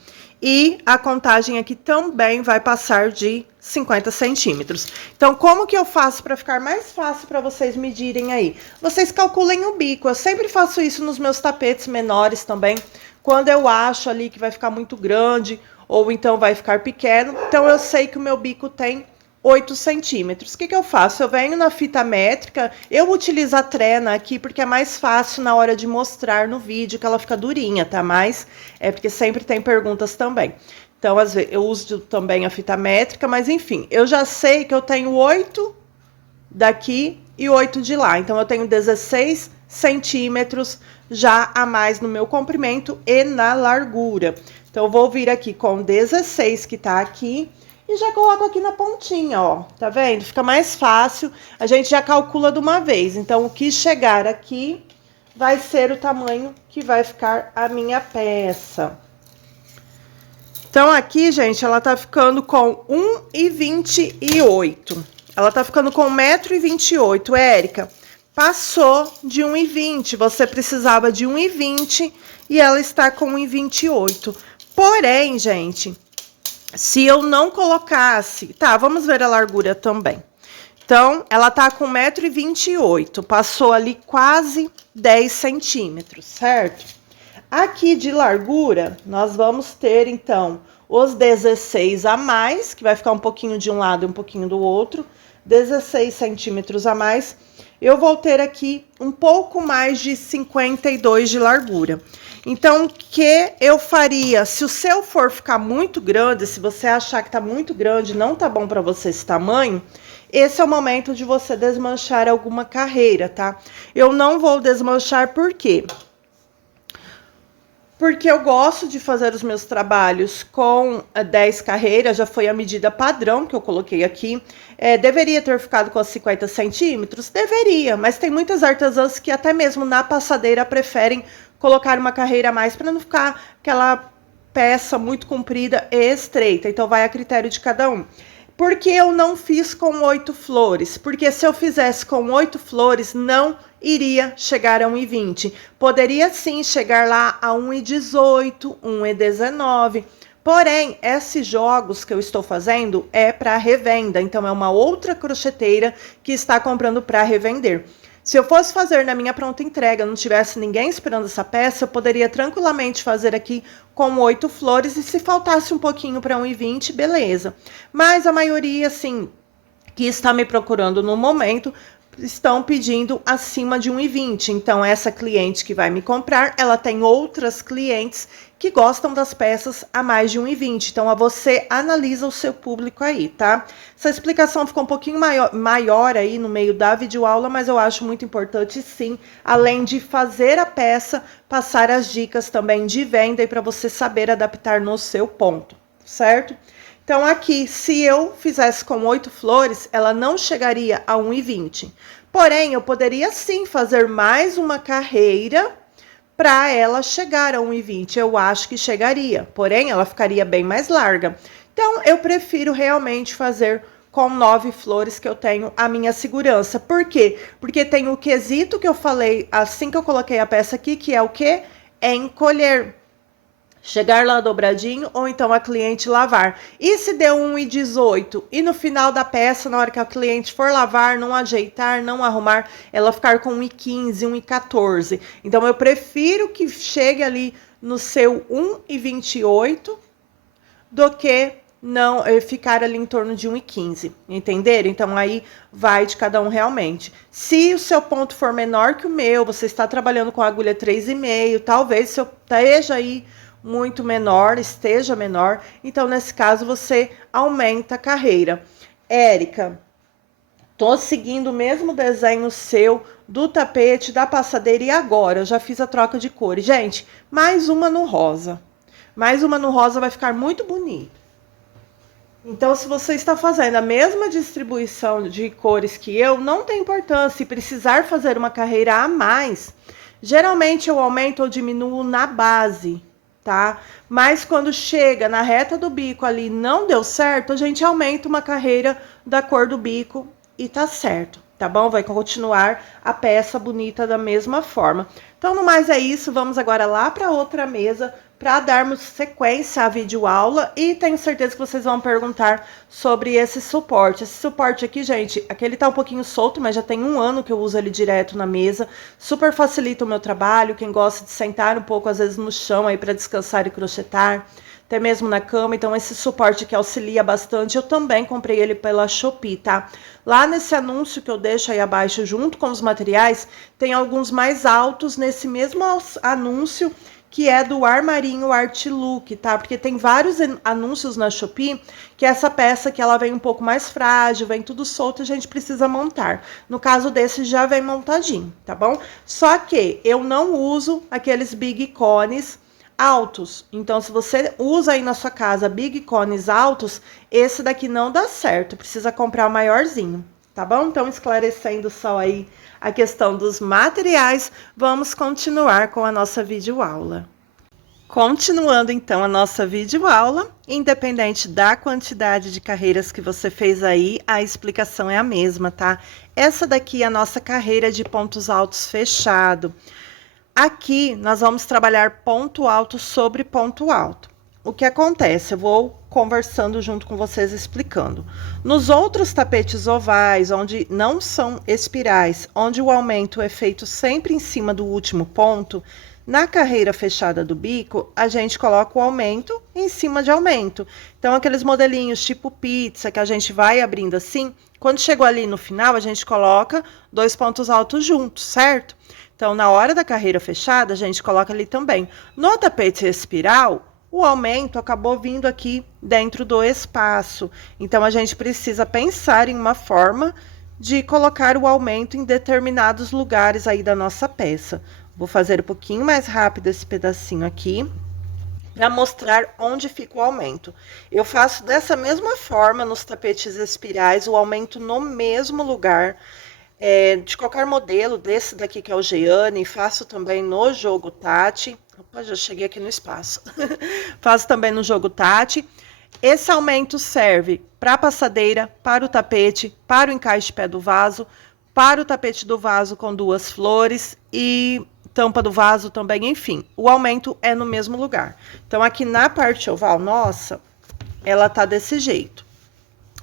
E a contagem aqui também vai passar de 50 centímetros. Então, como que eu faço para ficar mais fácil para vocês medirem aí? Vocês calculem o bico. Eu sempre faço isso nos meus tapetes menores também. Quando eu acho ali que vai ficar muito grande ou então vai ficar pequeno. Então, eu sei que o meu bico tem 8 centímetros. O que eu faço? Eu venho na fita métrica, eu utilizo a trena aqui porque é mais fácil na hora de mostrar no vídeo, que ela fica durinha, tá? Mas é porque sempre tem perguntas também. Então, às vezes, eu uso também a fita métrica, mas enfim, eu já sei que eu tenho 8 daqui e 8 de lá. Então, eu tenho 16 centímetros já a mais no meu comprimento e na largura. Então, eu vou vir aqui com 16 que tá aqui. E já coloco aqui na pontinha, ó, tá vendo? Fica mais fácil, a gente já calcula de uma vez. Então, o que chegar aqui vai ser o tamanho que vai ficar a minha peça. Então, aqui, gente, ela tá ficando com 1,28. Ela tá ficando com 1,28 m, Érica. Passou de 1,20, você precisava de 1,20 e ela está com 1,28. Porém, gente, se eu não colocasse... Tá, vamos ver a largura também. Então, ela tá com 1,28 m, passou ali quase 10 centímetros, certo? Aqui de largura, nós vamos ter, então, os 16 a mais, que vai ficar um pouquinho de um lado e um pouquinho do outro, 16 centímetros a mais. Eu vou ter aqui um pouco mais de 52 de largura. Então, o que eu faria? Se o seu for ficar muito grande, se você achar que tá muito grande, não tá bom para você esse tamanho, esse é o momento de você desmanchar alguma carreira, tá? Eu não vou desmanchar, por quê? Porque eu gosto de fazer os meus trabalhos com 10 carreiras, já foi a medida padrão que eu coloquei aqui. Deveria ter ficado com 50 centímetros? Deveria, mas tem muitas artesãs que até mesmo na passadeira preferem colocar uma carreira a mais para não ficar aquela peça muito comprida e estreita. Então, vai a critério de cada um. Por que eu não fiz com 8 flores? Porque se eu fizesse com 8 flores, não iria chegar a 1,20. Poderia sim chegar lá a 1,18, 1,19. Porém, esses jogos que eu estou fazendo é para revenda. Então, é uma outra crocheteira que está comprando para revender. Se eu fosse fazer na minha pronta entrega, não tivesse ninguém esperando essa peça, eu poderia tranquilamente fazer aqui com 8 flores. E se faltasse um pouquinho para 1,20, beleza. Mas a maioria, assim, que está me procurando no momento, estão pedindo acima de 1,20. Então, essa cliente que vai me comprar, ela tem outras clientes que gostam das peças a mais de 1,20. Então, você analisa o seu público aí, tá? Essa explicação ficou um pouquinho maior aí no meio da videoaula, mas eu acho muito importante sim, além de fazer a peça, passar as dicas também de venda e para você saber adaptar no seu ponto, certo? Então, aqui, se eu fizesse com 8 flores, ela não chegaria a 1,20. Porém, eu poderia sim fazer mais uma carreira para ela chegar a 1,20. Eu acho que chegaria, porém, ela ficaria bem mais larga. Então, eu prefiro realmente fazer com 9 flores, que eu tenho a minha segurança. Por quê? Porque tem o quesito que eu falei assim que eu coloquei a peça aqui, que é o quê? É encolher. Chegar lá dobradinho ou então a cliente lavar. E se deu 1,18 e no final da peça, na hora que a cliente for lavar, não ajeitar, não arrumar, ela ficar com 1,15, 1,14. Então eu prefiro que chegue ali no seu 1,28 do que não ficar ali em torno de 1,15, entenderam? Então aí vai de cada um realmente. Se o seu ponto for menor que o meu, você está trabalhando com a agulha 3,5, talvez se eu esteja aí muito menor, esteja menor, então nesse caso você aumenta a carreira. Érica, tô seguindo o mesmo desenho seu do tapete, da passadeira e agora eu já fiz a troca de cores. Gente, mais uma no rosa. Mais uma no rosa vai ficar muito bonito. Então, se você está fazendo a mesma distribuição de cores que eu, não tem importância. Se precisar fazer uma carreira a mais, geralmente eu aumento ou diminuo na base, tá? Mas quando chega na reta do bico ali não deu certo, a gente aumenta uma carreira da cor do bico e tá certo, tá bom? Vai continuar a peça bonita da mesma forma. Então, no mais é isso, vamos agora lá para outra mesa para darmos sequência à videoaula e tenho certeza que vocês vão perguntar sobre esse suporte. Esse suporte aqui, gente, aquele tá um pouquinho solto, mas já tem 1 ano que eu uso ele direto na mesa. Super facilita o meu trabalho, quem gosta de sentar um pouco, às vezes, no chão aí para descansar e crochetar, até mesmo na cama. Então, esse suporte que auxilia bastante, eu também comprei ele pela Shopee, tá? Lá nesse anúncio que eu deixo aí abaixo, junto com os materiais, tem alguns mais altos nesse mesmo anúncio, que é do Armarinho Art Look, tá? Porque tem vários anúncios na Shopee que essa peça que ela vem um pouco mais frágil, vem tudo solto, a gente precisa montar. No caso desse já vem montadinho, tá bom? Só que eu não uso aqueles big cones altos. Então, se você usa aí na sua casa big cones altos, esse daqui não dá certo, precisa comprar o maiorzinho, tá bom? Então, esclarecendo só aí a questão dos materiais, vamos continuar com a nossa videoaula. Continuando então a nossa videoaula, independente da quantidade de carreiras que você fez aí, a explicação é a mesma, tá? Essa daqui é a nossa carreira de pontos altos fechado. Aqui nós vamos trabalhar ponto alto sobre ponto alto. O que acontece? Eu vou conversando junto com vocês, explicando. Nos outros tapetes ovais, onde não são espirais, onde o aumento é feito sempre em cima do último ponto, na carreira fechada do bico, a gente coloca o aumento em cima de aumento. Então, aqueles modelinhos tipo pizza, que a gente vai abrindo assim, quando chegou ali no final, a gente coloca 2 pontos altos juntos, certo? Então, na hora da carreira fechada, a gente coloca ali também. No tapete espiral, o aumento acabou vindo aqui dentro do espaço. Então, a gente precisa pensar em uma forma de colocar o aumento em determinados lugares aí da nossa peça. Vou fazer um pouquinho mais rápido esse pedacinho aqui, para mostrar onde fica o aumento. Eu faço dessa mesma forma nos tapetes espirais, o aumento no mesmo lugar. De qualquer modelo, desse daqui que é o Gianni, faço também no jogo Tati. Opa, já cheguei aqui no espaço. Faço também no jogo Tati. Esse aumento serve para a passadeira, para o tapete, para o encaixe pé do vaso, para o tapete do vaso com 2 flores e tampa do vaso também, enfim. O aumento é no mesmo lugar. Então, aqui na parte oval, nossa, ela tá desse jeito.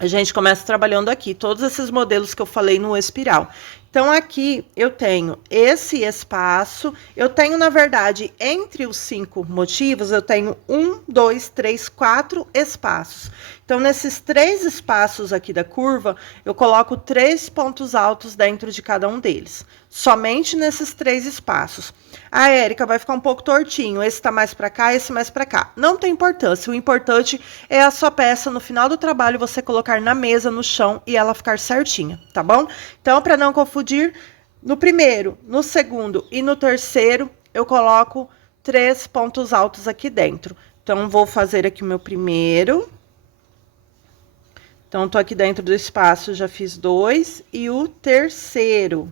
A gente começa trabalhando aqui, todos esses modelos que eu falei no espiral. Então, aqui eu tenho esse espaço, eu tenho, na verdade, entre os 5 motivos, eu tenho 1, 2, 3, 4 espaços. Então, nesses 3 espaços aqui da curva, eu coloco 3 pontos altos dentro de cada um deles. Somente nesses 3 espaços. Ah, Érica, vai ficar um pouco tortinho, esse tá mais pra cá, esse mais pra cá. Não tem importância, o importante é a sua peça, no final do trabalho, você colocar na mesa, no chão, e ela ficar certinha, tá bom? Então, para não confundir, no primeiro, no segundo e no terceiro, eu coloco 3 pontos altos aqui dentro. Então, vou fazer aqui o meu primeiro. Então, tô aqui dentro do espaço, já fiz 2, e o terceiro.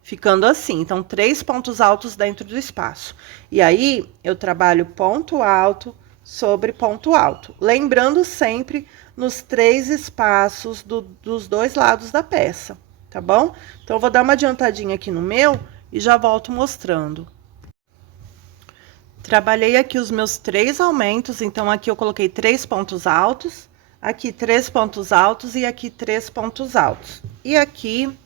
Ficando assim, então, 3 pontos altos dentro do espaço. E aí, eu trabalho ponto alto sobre ponto alto. Lembrando sempre nos 3 espaços dos 2 lados da peça, tá bom? Então, eu vou dar uma adiantadinha aqui no meu e já volto mostrando. Trabalhei aqui os meus 3 aumentos, então, aqui eu coloquei 3 pontos altos, aqui 3 pontos altos e aqui 3 pontos altos. E aqui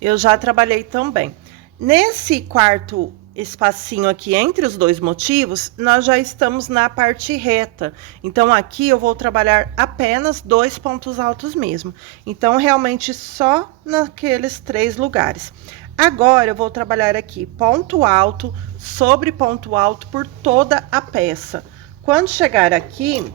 eu já trabalhei também. Nesse quarto espacinho aqui entre os 2 motivos, nós já estamos na parte reta. Então, aqui eu vou trabalhar apenas 2 pontos altos mesmo. Então, realmente só naqueles 3 lugares. Agora, eu vou trabalhar aqui ponto alto sobre ponto alto por toda a peça. Quando chegar aqui,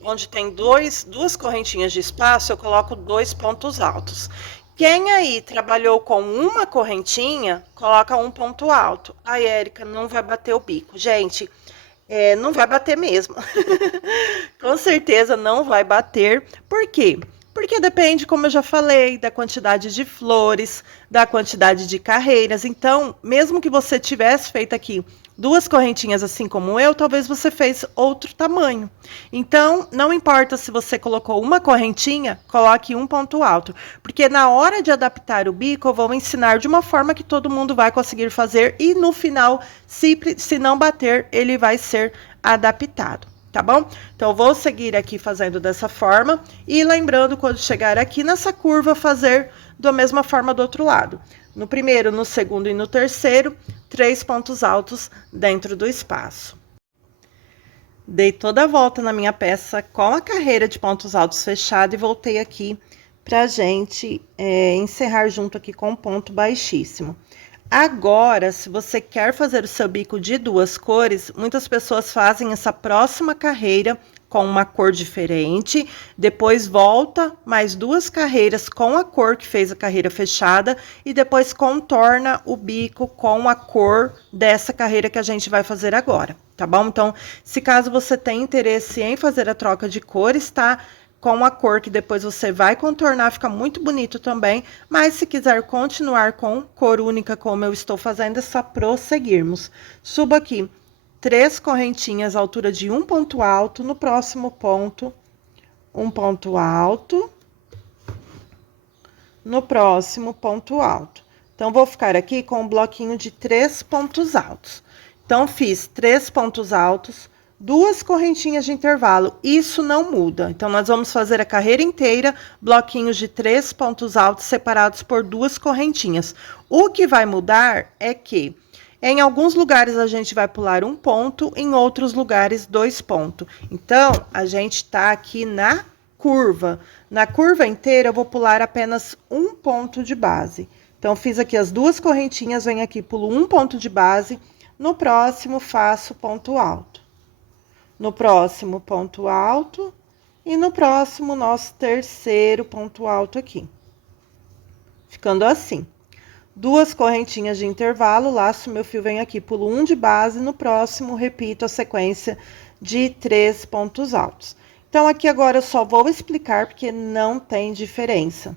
onde tem duas correntinhas de espaço, eu coloco 2 pontos altos. Quem aí trabalhou com uma correntinha, coloca um ponto alto. Ai, Érica, não vai bater o bico. Gente, não vai bater mesmo. Com certeza não vai bater. Por quê? Porque depende, como eu já falei, da quantidade de flores, da quantidade de carreiras. Então, mesmo que você tivesse feito aqui 2 correntinhas assim como eu, talvez você fez outro tamanho. Então, não importa se você colocou uma correntinha, coloque um ponto alto. Porque na hora de adaptar o bico, eu vou ensinar de uma forma que todo mundo vai conseguir fazer. E no final, se não bater, ele vai ser adaptado. Tá bom? Então, eu vou seguir aqui fazendo dessa forma. E lembrando, quando chegar aqui nessa curva, fazer da mesma forma do outro lado. No primeiro, no segundo e no terceiro, 3 pontos altos dentro do espaço. Dei toda a volta na minha peça com a carreira de pontos altos fechada e voltei aqui pra gente encerrar junto aqui com um ponto baixíssimo. Agora, se você quer fazer o seu bico de 2 cores, muitas pessoas fazem essa próxima carreira com uma cor diferente, depois volta mais 2 carreiras com a cor que fez a carreira fechada e depois contorna o bico com a cor dessa carreira que a gente vai fazer agora, tá bom? Então, se caso você tenha interesse em fazer a troca de cores, tá? Com a cor que depois você vai contornar, fica muito bonito também. Mas se quiser continuar com cor única, como eu estou fazendo, é só prosseguirmos. Subo aqui 3 correntinhas à altura de um ponto alto, no próximo ponto, um ponto alto, no próximo ponto alto. Então, vou ficar aqui com um bloquinho de 3 pontos altos. Então, fiz 3 pontos altos, 2 correntinhas de intervalo, isso não muda. Então, nós vamos fazer a carreira inteira, bloquinhos de 3 pontos altos separados por 2 correntinhas. O que vai mudar é que, em alguns lugares, a gente vai pular um ponto, em outros lugares, 2 pontos. Então, a gente tá aqui na curva. Na curva inteira, eu vou pular apenas um ponto de base. Então, fiz aqui as 2 correntinhas, venho aqui, pulo um ponto de base, no próximo, faço ponto alto. No próximo, ponto alto. E no próximo, nosso terceiro ponto alto aqui. Ficando assim. 2 correntinhas de intervalo, laço meu fio, venho aqui, pulo um de base. No próximo, repito a sequência de 3 pontos altos. Então, aqui agora eu só vou explicar, porque não tem diferença.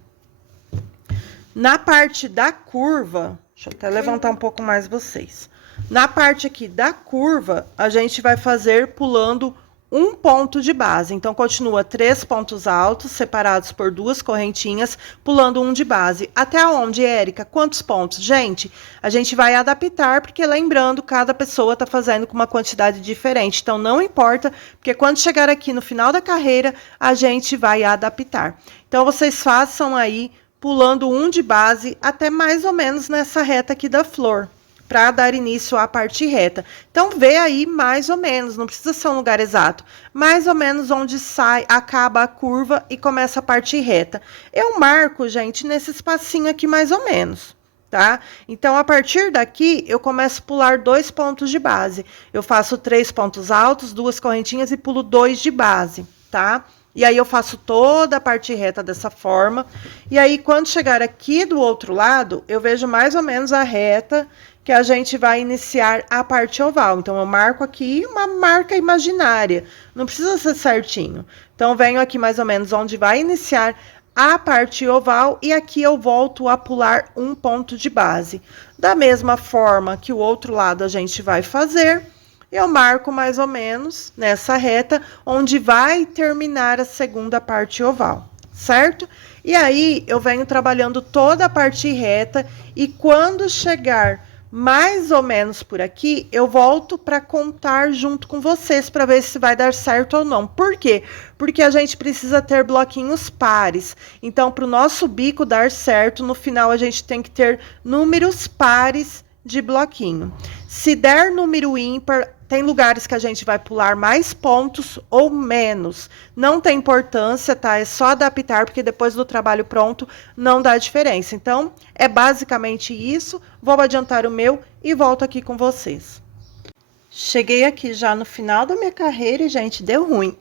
Na parte da curva, deixa eu até levantar um pouco mais vocês. Na parte aqui da curva, a gente vai fazer pulando um ponto de base. Então, continua 3 pontos altos, separados por 2 correntinhas, pulando um de base. Até onde, Érica? Quantos pontos? Gente, a gente vai adaptar, porque lembrando, cada pessoa está fazendo com uma quantidade diferente. Então, não importa, porque quando chegar aqui no final da carreira, a gente vai adaptar. Então, vocês façam aí, pulando um de base, até mais ou menos nessa reta aqui da flor, para dar início à parte reta. Então, vê aí mais ou menos, não precisa ser um lugar exato, mais ou menos onde sai, acaba a curva e começa a parte reta. Eu marco, gente, nesse espacinho aqui mais ou menos, tá? Então, a partir daqui, eu começo a pular 2 pontos de base. Eu faço 3 pontos altos, 2 correntinhas e pulo 2 de base, tá? E aí, eu faço toda a parte reta dessa forma. E aí, quando chegar aqui do outro lado, eu vejo mais ou menos a reta que a gente vai iniciar a parte oval. Então, eu marco aqui uma marca imaginária. Não precisa ser certinho. Então, venho aqui mais ou menos onde vai iniciar a parte oval e aqui eu volto a pular um ponto de base. Da mesma forma que o outro lado a gente vai fazer, eu marco mais ou menos nessa reta onde vai terminar a segunda parte oval, certo? E aí, eu venho trabalhando toda a parte reta e quando chegar mais ou menos por aqui, eu volto para contar junto com vocês para ver se vai dar certo ou não. Por quê? Porque a gente precisa ter bloquinhos pares. Então, para o nosso bico dar certo, no final a gente tem que ter números pares de bloquinho. Se der número ímpar, tem lugares que a gente vai pular mais pontos ou menos. Não tem importância, tá? É só adaptar, porque depois do trabalho pronto não dá diferença. Então, é basicamente isso. Vou adiantar o meu e volto aqui com vocês. Cheguei aqui já no final da minha carreira e, gente, deu ruim.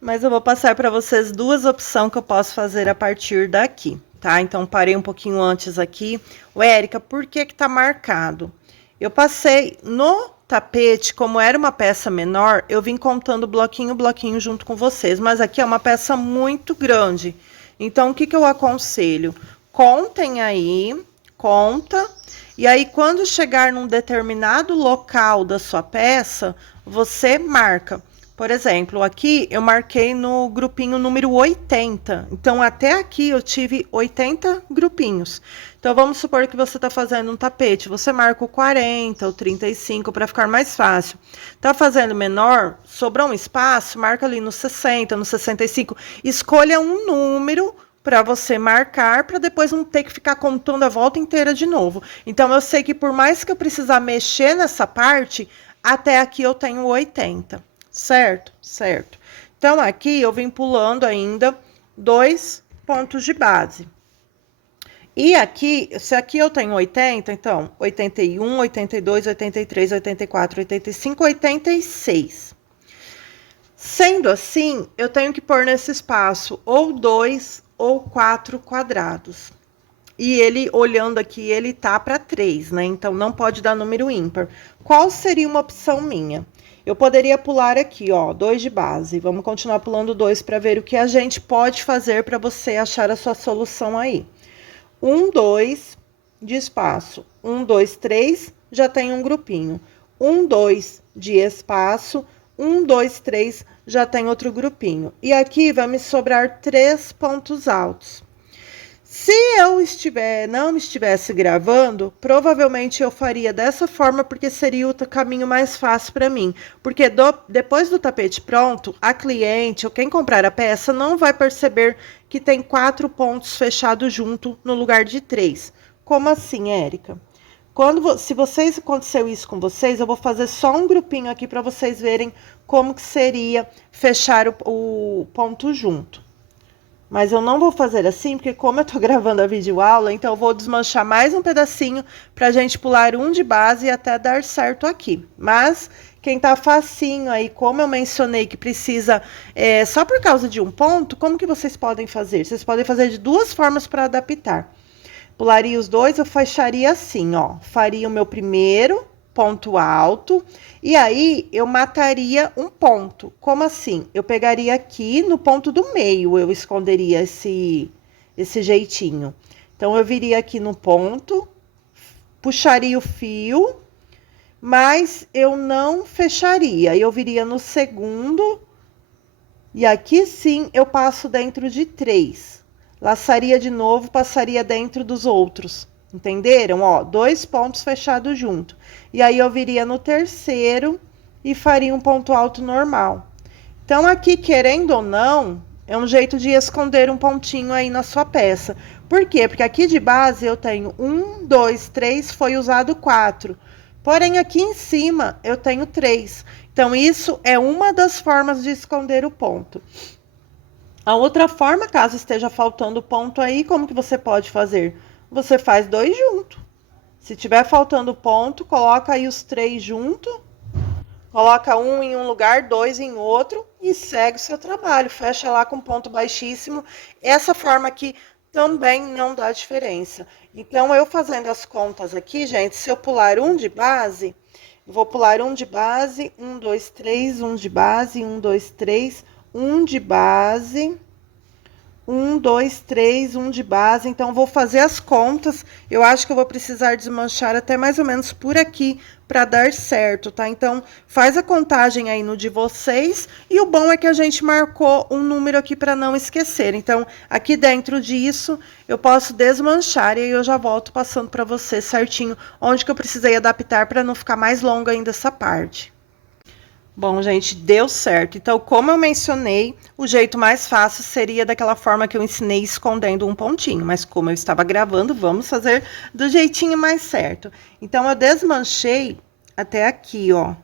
Mas eu vou passar para vocês 2 opções que eu posso fazer a partir daqui, tá? Então, parei um pouquinho antes aqui. Érica, por que que tá marcado? Eu passei no tapete, como era uma peça menor, eu vim contando bloquinho, bloquinho junto com vocês. Mas aqui é uma peça muito grande. Então, o que que eu aconselho? Contem aí, conta. E aí, quando chegar num determinado local da sua peça, você marca. Por exemplo, aqui eu marquei no grupinho número 80. Então, até aqui eu tive 80 grupinhos. Então, vamos supor que você está fazendo um tapete. Você marca o 40, o 35, para ficar mais fácil. Tá fazendo menor, sobrou um espaço, marca ali no 60, no 65. Escolha um número para você marcar, para depois não ter que ficar contando a volta inteira de novo. Então, eu sei que por mais que eu precisar mexer nessa parte, até aqui eu tenho 80. Certo? Certo. Então, aqui eu vim pulando ainda 2 pontos de base. E aqui, se aqui eu tenho 80, então, 81, 82, 83, 84, 85, 86. Sendo assim, eu tenho que pôr nesse espaço ou 2 ou 4 quadrados. E ele, olhando aqui, ele tá para 3, né? Então, não pode dar número ímpar. Qual seria uma opção minha? Eu poderia pular aqui, ó, 2 de base. Vamos continuar pulando 2 para ver o que a gente pode fazer para você achar a sua solução aí. 1, 2 de espaço. 1, 2, 3, já tem um grupinho. 1, 2 de espaço. 1, 2, 3, já tem outro grupinho. E aqui vai me sobrar 3 pontos altos. Se eu não estivesse gravando, provavelmente eu faria dessa forma, porque seria o caminho mais fácil para mim. Porque depois do tapete pronto, a cliente ou quem comprar a peça não vai perceber que tem 4 pontos fechados junto no lugar de 3. Como assim, Érica? Se aconteceu isso com vocês, eu vou fazer só um grupinho aqui para vocês verem como que seria fechar o ponto junto. Mas eu não vou fazer assim, porque como eu tô gravando a videoaula, então eu vou desmanchar mais um pedacinho pra gente pular um de base e até dar certo aqui. Mas quem tá facinho aí, como eu mencionei que precisa, só por causa de um ponto, como que vocês podem fazer? Vocês podem fazer de 2 formas para adaptar. Pularia os 2, eu fecharia assim, ó. Faria o meu primeiro ponto alto, e aí eu mataria um ponto. Como assim? Eu pegaria aqui no ponto do meio, eu esconderia esse jeitinho. Então, eu viria aqui no ponto, puxaria o fio, mas eu não fecharia. Eu viria no segundo, e aqui sim eu passo dentro de 3. Laçaria de novo, passaria dentro dos outros. Entenderam? Ó, 2 pontos fechados junto. E aí eu viria no terceiro e faria um ponto alto normal. Então, aqui, querendo ou não, é um jeito de esconder um pontinho aí na sua peça. Por quê? Porque aqui de base eu tenho 1, 2, 3, foi usado 4. Porém, aqui em cima eu tenho 3. Então, isso é uma das formas de esconder o ponto. A outra forma, caso esteja faltando ponto aí, como que você pode fazer? Você faz 2 junto. Se tiver faltando ponto, coloca aí os 3 junto. Coloca um em um lugar, 2 em outro e segue o seu trabalho. Fecha lá com ponto baixíssimo. Essa forma aqui também não dá diferença. Então, eu fazendo as contas aqui, gente, se eu pular um de base, vou pular um de base, 1, 2, 3, um de base, 1, 2, 3, um de base... 1, 2, 3, 1 de base. Então, vou fazer as contas. Eu acho que eu vou precisar desmanchar até mais ou menos por aqui para dar certo, tá? Então, faz a contagem aí no de vocês. E o bom é que a gente marcou um número aqui para não esquecer. Então, aqui dentro disso, eu posso desmanchar e aí eu já volto passando para você certinho onde que eu precisei adaptar para não ficar mais longa ainda essa parte. Bom, gente, deu certo. Então, como eu mencionei, o jeito mais fácil seria daquela forma que eu ensinei, escondendo um pontinho. Mas como eu estava gravando, vamos fazer do jeitinho mais certo. Então, eu desmanchei até aqui, ó.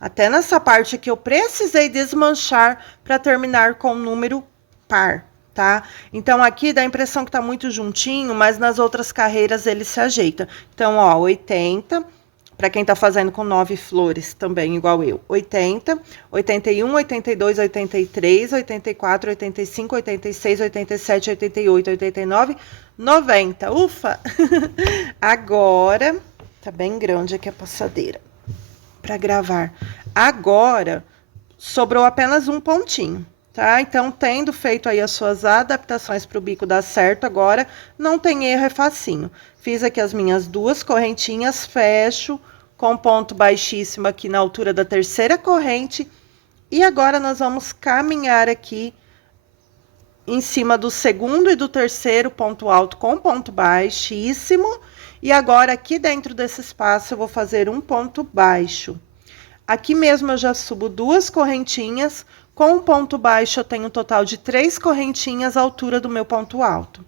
Até nessa parte que eu precisei desmanchar para terminar com o número par, tá? Então, aqui dá a impressão que tá muito juntinho, mas nas outras carreiras ele se ajeita. Então, ó, 80... Para quem tá fazendo com 9 flores também, igual eu. 80, 81, 82, 83, 84, 85, 86, 87, 88, 89, 90. Ufa! Agora, tá bem grande aqui a passadeira para gravar. Agora, sobrou apenas um pontinho, tá? Então, tendo feito aí as suas adaptações para o bico dar certo, agora não tem erro, é facinho. Fiz aqui as minhas 2 correntinhas, fecho com ponto baixíssimo aqui na altura da terceira corrente. E agora nós vamos caminhar aqui em cima do segundo e do terceiro ponto alto com ponto baixíssimo. E agora, aqui dentro desse espaço, eu vou fazer um ponto baixo. Aqui mesmo eu já subo 2 correntinhas. Com um ponto baixo, eu tenho um total de 3 correntinhas à altura do meu ponto alto.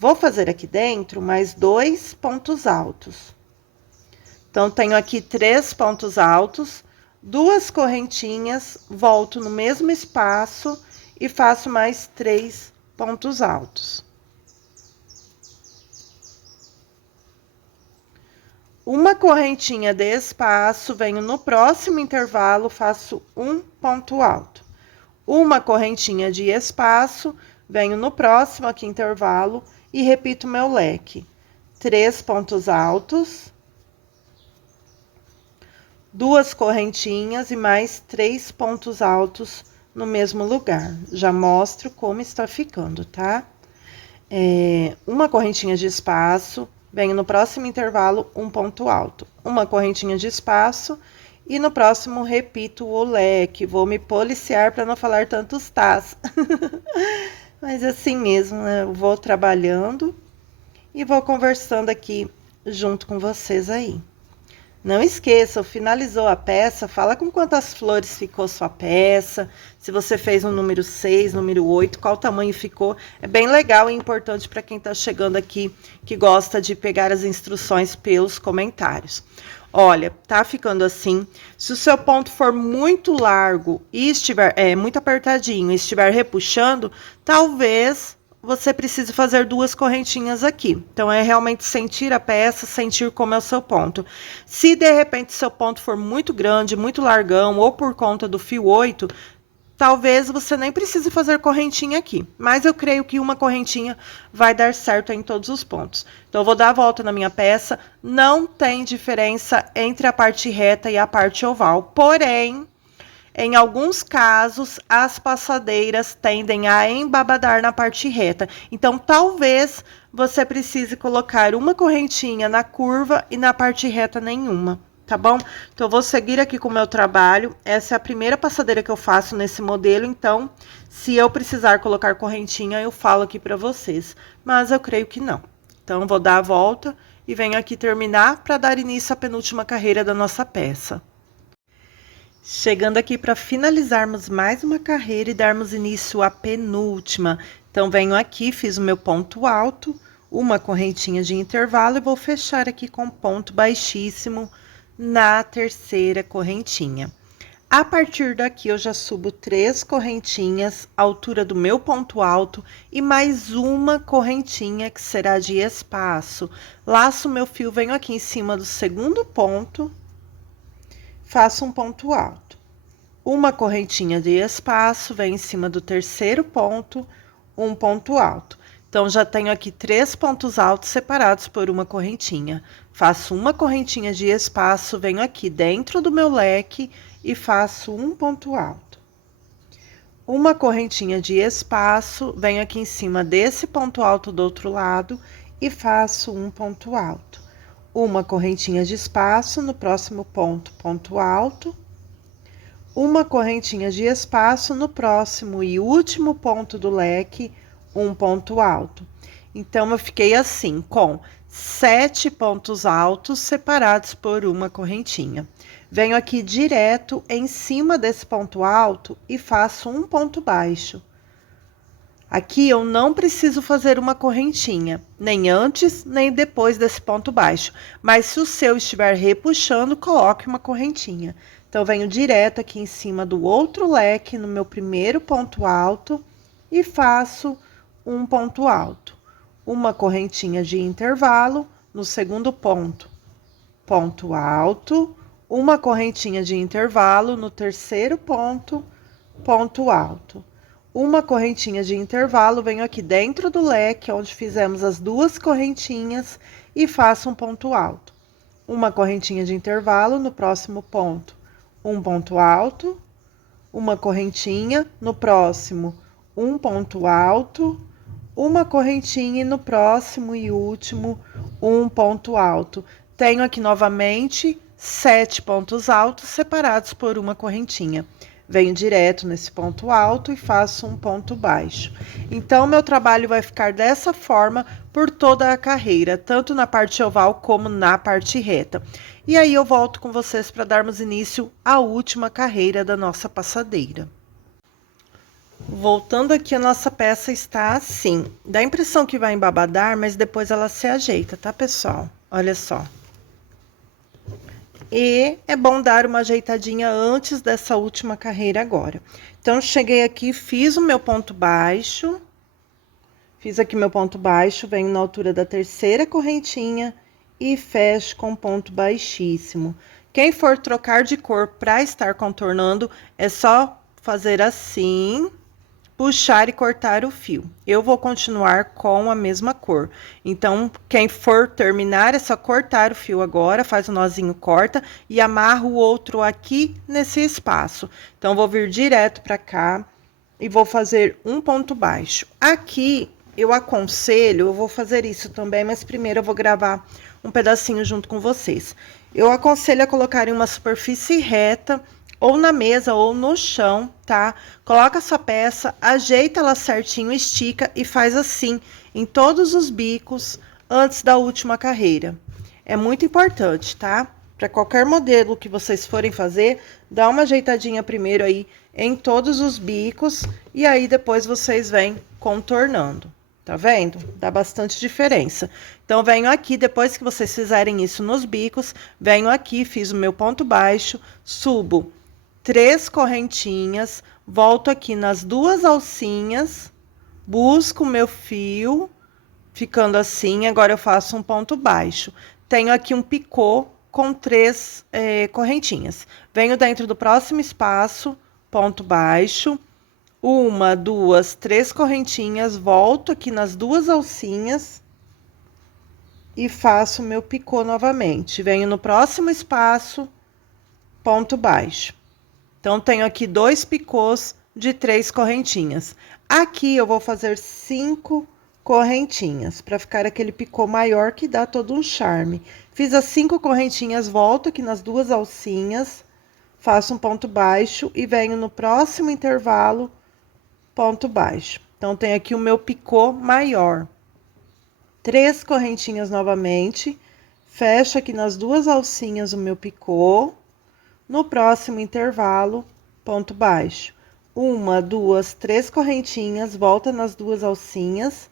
Vou fazer aqui dentro mais 2 pontos altos. Então, tenho aqui 3 pontos altos, 2 correntinhas, volto no mesmo espaço e faço mais 3 pontos altos. Uma correntinha de espaço, venho no próximo intervalo, faço um ponto alto. Uma correntinha de espaço, venho no próximo aqui intervalo e repito meu leque. 3 pontos altos, 2 correntinhas e mais 3 pontos altos no mesmo lugar. Já mostro como está ficando, tá? Uma correntinha de espaço, venho no próximo intervalo um ponto alto. Uma correntinha de espaço e no próximo repito o leque. Vou me policiar para não falar tantos tás. Mas assim mesmo, né? Eu vou trabalhando e vou conversando aqui junto com vocês aí. Não esqueça, finalizou a peça, fala com quantas flores ficou sua peça, se você fez um número 6, número 8, qual tamanho ficou. É bem legal e importante para quem está chegando aqui, que gosta de pegar as instruções pelos comentários. Olha, tá ficando assim. Se o seu ponto for muito largo e estiver muito apertadinho e estiver repuxando, talvez você precisa fazer 2 correntinhas aqui. Então, é realmente sentir a peça, sentir como é o seu ponto. Se, de repente, seu ponto for muito grande, muito largão, ou por conta do fio 8, talvez você nem precise fazer correntinha aqui. Mas eu creio que uma correntinha vai dar certo em todos os pontos. Então, eu vou dar a volta na minha peça. Não tem diferença entre a parte reta e a parte oval. Porém, em alguns casos, as passadeiras tendem a embabadar na parte reta. Então, talvez você precise colocar uma correntinha na curva e na parte reta nenhuma, tá bom? Então, eu vou seguir aqui com o meu trabalho. Essa é a primeira passadeira que eu faço nesse modelo, então, se eu precisar colocar correntinha, eu falo aqui pra vocês. Mas eu creio que não. Então, vou dar a volta e venho aqui terminar para dar início à penúltima carreira da nossa peça. Chegando aqui para finalizarmos mais uma carreira e darmos início à penúltima. Então, venho aqui, fiz o meu ponto alto, uma correntinha de intervalo e vou fechar aqui com ponto baixíssimo na terceira correntinha. A partir daqui, eu já subo 3 correntinhas, altura do meu ponto alto, e mais uma correntinha que será de espaço. Laço meu fio, venho aqui em cima do segundo ponto, faço um ponto alto. Uma correntinha de espaço, venho em cima do terceiro ponto, um ponto alto. Então, já tenho aqui 3 pontos altos separados por uma correntinha. Faço uma correntinha de espaço, venho aqui dentro do meu leque e faço um ponto alto. Uma correntinha de espaço, venho aqui em cima desse ponto alto do outro lado e faço um ponto alto. Uma correntinha de espaço, no próximo ponto, ponto alto. Uma correntinha de espaço, no próximo e último ponto do leque, um ponto alto. Então, eu fiquei assim, com 7 pontos altos separados por uma correntinha. Venho aqui direto em cima desse ponto alto e faço um ponto baixo. Aqui eu não preciso fazer uma correntinha, nem antes, nem depois desse ponto baixo. Mas se o seu estiver repuxando, coloque uma correntinha. Então, venho direto aqui em cima do outro leque, no meu primeiro ponto alto, e faço um ponto alto. Uma correntinha de intervalo, no segundo ponto, ponto alto. Uma correntinha de intervalo, no terceiro ponto, ponto alto. Uma correntinha de intervalo, venho aqui dentro do leque, onde fizemos as 2 correntinhas, e faço um ponto alto. Uma correntinha de intervalo, no próximo ponto, um ponto alto. Uma correntinha, no próximo, um ponto alto. Uma correntinha e no próximo e último, um ponto alto. Tenho aqui novamente 7 pontos altos separados por uma correntinha. Venho direto nesse ponto alto e faço um ponto baixo. Então, meu trabalho vai ficar dessa forma por toda a carreira, tanto na parte oval como na parte reta. E aí, eu volto com vocês para darmos início à última carreira da nossa passadeira. Voltando aqui, a nossa peça está assim. Dá a impressão que vai embabadar, mas depois ela se ajeita, tá, pessoal? Olha só. E é bom dar uma ajeitadinha antes dessa última carreira agora. Então, cheguei aqui, fiz o meu ponto baixo. Fiz aqui meu ponto baixo, venho na altura da terceira correntinha e fecho com ponto baixíssimo. Quem for trocar de cor para estar contornando, é só fazer assim, puxar e cortar o fio. Eu vou continuar com a mesma cor. Então, quem for terminar, é só cortar o fio agora, faz o nozinho, corta e amarra o outro aqui nesse espaço. Então, vou vir direto para cá e vou fazer um ponto baixo. Aqui, eu aconselho, eu vou fazer isso também, mas primeiro eu vou gravar um pedacinho junto com vocês. Eu aconselho a colocar em uma superfície reta, ou na mesa ou no chão, tá? Coloca a sua peça, ajeita ela certinho, estica e faz assim em todos os bicos antes da última carreira. É muito importante, tá? Para qualquer modelo que vocês forem fazer, dá uma ajeitadinha primeiro aí em todos os bicos e aí depois vocês vêm contornando. Tá vendo? Dá bastante diferença. Então, venho aqui, depois que vocês fizerem isso nos bicos, venho aqui, fiz o meu ponto baixo, subo 3 correntinhas, volto aqui nas 2 alcinhas, busco o meu fio, ficando assim, agora eu faço um ponto baixo. Tenho aqui um picô com 3 correntinhas. Venho dentro do próximo espaço, ponto baixo, 1, 2, 3 correntinhas, volto aqui nas 2 alcinhas e faço o meu picô novamente. Venho no próximo espaço, ponto baixo. Então, tenho aqui 2 picôs de 3 correntinhas. Aqui, eu vou fazer 5 correntinhas, para ficar aquele picô maior que dá todo um charme. Fiz as 5 correntinhas, volto aqui nas 2 alcinhas, faço um ponto baixo e venho no próximo intervalo, ponto baixo. Então, tem aqui o meu picô maior. 3 correntinhas novamente, fecho aqui nas 2 alcinhas o meu picô, no próximo intervalo, ponto baixo. 1, 2, 3 correntinhas, volta nas 2 alcinhas,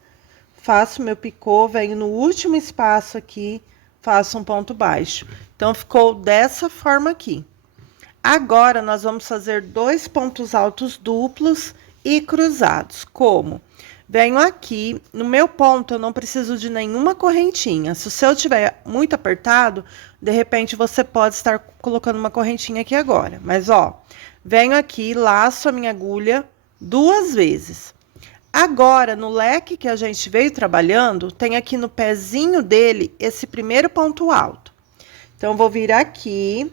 faço meu picô, venho no último espaço aqui, faço um ponto baixo. Então, ficou dessa forma aqui. Agora, nós vamos fazer 2 pontos altos duplos e cruzados. Como? Venho aqui, no meu ponto, eu não preciso de nenhuma correntinha. Se o seu tiver muito apertado, de repente, você pode estar colocando uma correntinha aqui agora. Mas, ó, venho aqui, laço a minha agulha 2 vezes. Agora, no leque que a gente veio trabalhando, tem aqui no pezinho dele esse primeiro ponto alto. Então, vou vir aqui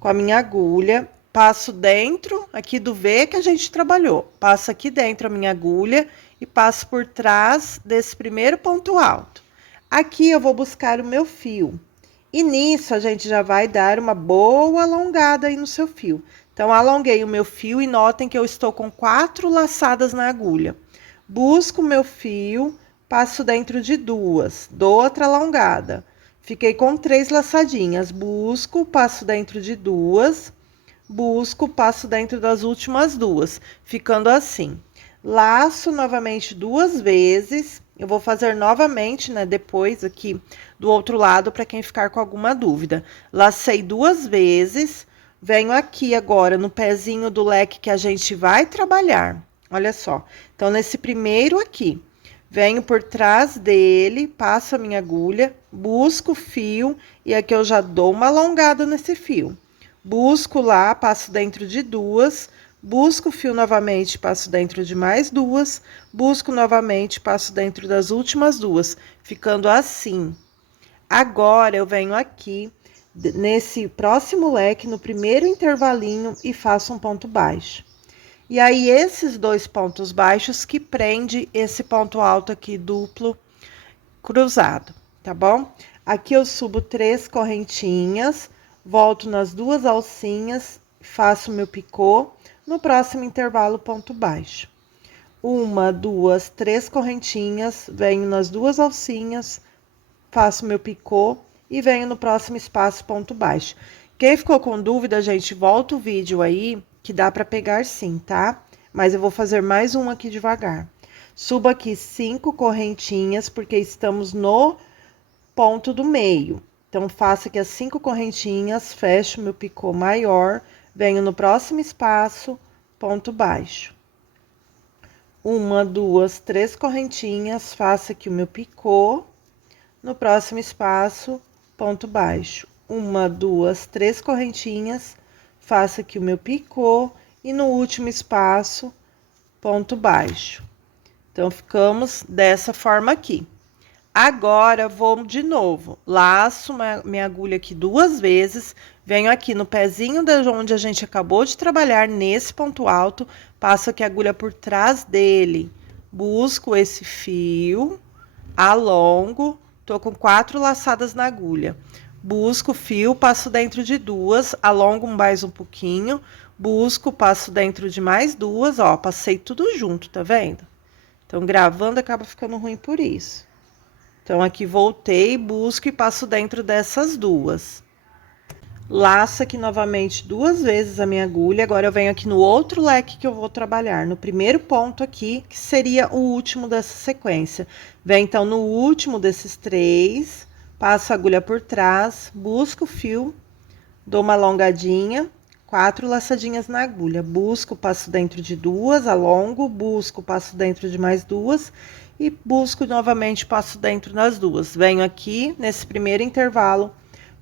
com a minha agulha, passo dentro aqui do V que a gente trabalhou. Passo aqui dentro a minha agulha e passo por trás desse primeiro ponto alto. Aqui eu vou buscar o meu fio. E nisso, a gente já vai dar uma boa alongada aí no seu fio. Então, alonguei o meu fio e notem que eu estou com 4 laçadas na agulha. Busco o meu fio, passo dentro de 2, dou outra alongada. Fiquei com 3 laçadinhas. Busco, passo dentro de 2, busco, passo dentro das últimas 2, ficando assim. Laço novamente 2 vezes. Eu vou fazer novamente, né, depois aqui do outro lado, para quem ficar com alguma dúvida. Lacei 2 vezes, venho aqui agora no pezinho do leque que a gente vai trabalhar. Olha só. Então, nesse primeiro aqui, venho por trás dele, passo a minha agulha, busco o fio e aqui eu já dou uma alongada nesse fio. Busco lá, passo dentro de 2, busco o fio novamente, passo dentro de mais 2, busco novamente, passo dentro das últimas 2, ficando assim. Agora, eu venho aqui, nesse próximo leque, no primeiro intervalinho, e faço um ponto baixo. E aí, esses 2 pontos baixos que prende esse ponto alto aqui, duplo, cruzado, tá bom? Aqui eu subo 3 correntinhas, volto nas 2 alcinhas, faço meu picô, no próximo intervalo, ponto baixo. 1, 2, 3 correntinhas, venho nas 2 alcinhas, faço meu picô e venho no próximo espaço, ponto baixo. Quem ficou com dúvida, gente, volta o vídeo aí, que dá pra pegar sim, tá? Mas eu vou fazer mais um aqui devagar. Subo aqui 5 correntinhas, porque estamos no ponto do meio. Então, faço aqui as 5 correntinhas, fecho meu picô maior, venho no próximo espaço, ponto baixo. 1, 2, 3 correntinhas, faço aqui o meu picô, no próximo espaço, ponto baixo. 1, 2, 3 correntinhas, faço aqui o meu picô e no último espaço, ponto baixo. Então, ficamos dessa forma aqui. Agora, vou de novo, laço minha agulha aqui 2 vezes, venho aqui no pezinho de onde a gente acabou de trabalhar, nesse ponto alto, passo aqui a agulha por trás dele, busco esse fio, alongo, tô com 4 laçadas na agulha. Busco o fio, passo dentro de 2, alongo mais um pouquinho, busco, passo dentro de mais 2, ó, passei tudo junto, tá vendo? Então, gravando acaba ficando ruim por isso. Então, aqui voltei, busco e passo dentro dessas 2. Laço aqui novamente 2 vezes a minha agulha. Agora, eu venho aqui no outro leque que eu vou trabalhar, no primeiro ponto aqui, que seria o último dessa sequência. Venho, então, no último desses 3, passo a agulha por trás, busco o fio, dou uma alongadinha, 4 laçadinhas na agulha. Busco, passo dentro de 2, alongo, busco, passo dentro de mais 2 e busco novamente, passo dentro das 2. Venho aqui nesse primeiro intervalo,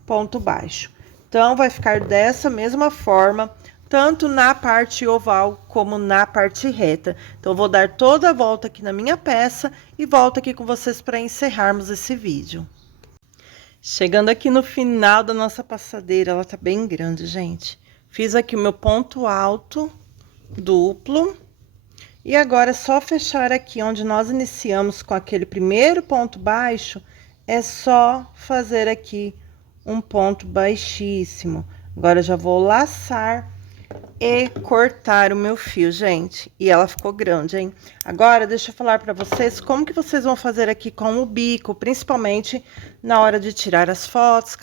ponto baixo. Então, vai ficar dessa mesma forma, tanto na parte oval como na parte reta. Então, vou dar toda a volta aqui na minha peça e volto aqui com vocês para encerrarmos esse vídeo. Chegando aqui no final da nossa passadeira, ela tá bem grande, gente. Fiz aqui o meu ponto alto duplo E agora é só fechar aqui onde nós iniciamos com aquele primeiro ponto baixo, é só fazer aqui um ponto baixíssimo. Agora eu já vou laçar e cortar o meu fio, gente. E ela ficou grande, hein? Agora, deixa eu falar pra vocês como que vocês vão fazer aqui com o bico, principalmente na hora de tirar as fotos,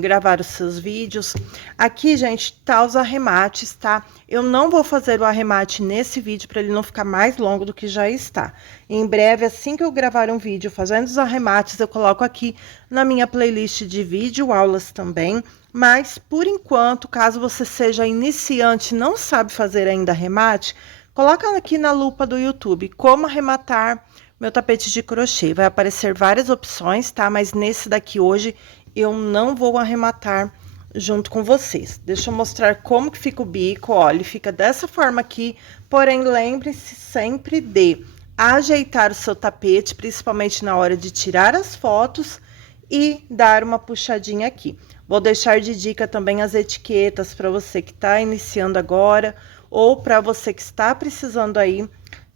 gravar os seus vídeos. Aqui, gente, tá os arremates, tá? Eu não vou fazer o arremate nesse vídeo para ele não ficar mais longo do que já está. Em breve, assim que eu gravar um vídeo fazendo os arremates, eu coloco aqui na minha playlist de vídeo aulas também. Mas, por enquanto, caso você seja iniciante e não sabe fazer ainda arremate, coloca aqui na lupa do YouTube, como arrematar meu tapete de crochê. Vai aparecer várias opções, tá? Mas nesse daqui hoje, eu não vou arrematar junto com vocês. Deixa eu mostrar como que fica o bico. Ó, ele fica dessa forma aqui, porém, lembre-se sempre de ajeitar o seu tapete, principalmente na hora de tirar as fotos e dar uma puxadinha aqui. Vou deixar de dica também as etiquetas para você que está iniciando agora ou para você que está precisando aí.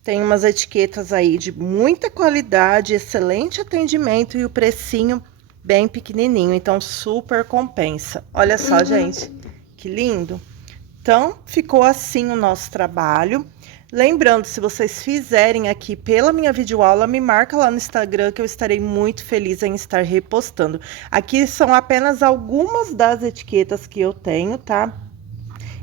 Tem umas etiquetas aí de muita qualidade, excelente atendimento e o precinho bem pequenininho, então super compensa. Olha só, gente, que lindo. Então, ficou assim o nosso trabalho. Lembrando, se vocês fizerem aqui pela minha videoaula, me marca lá no Instagram que eu estarei muito feliz em estar repostando. Aqui são apenas algumas das etiquetas que eu tenho, tá?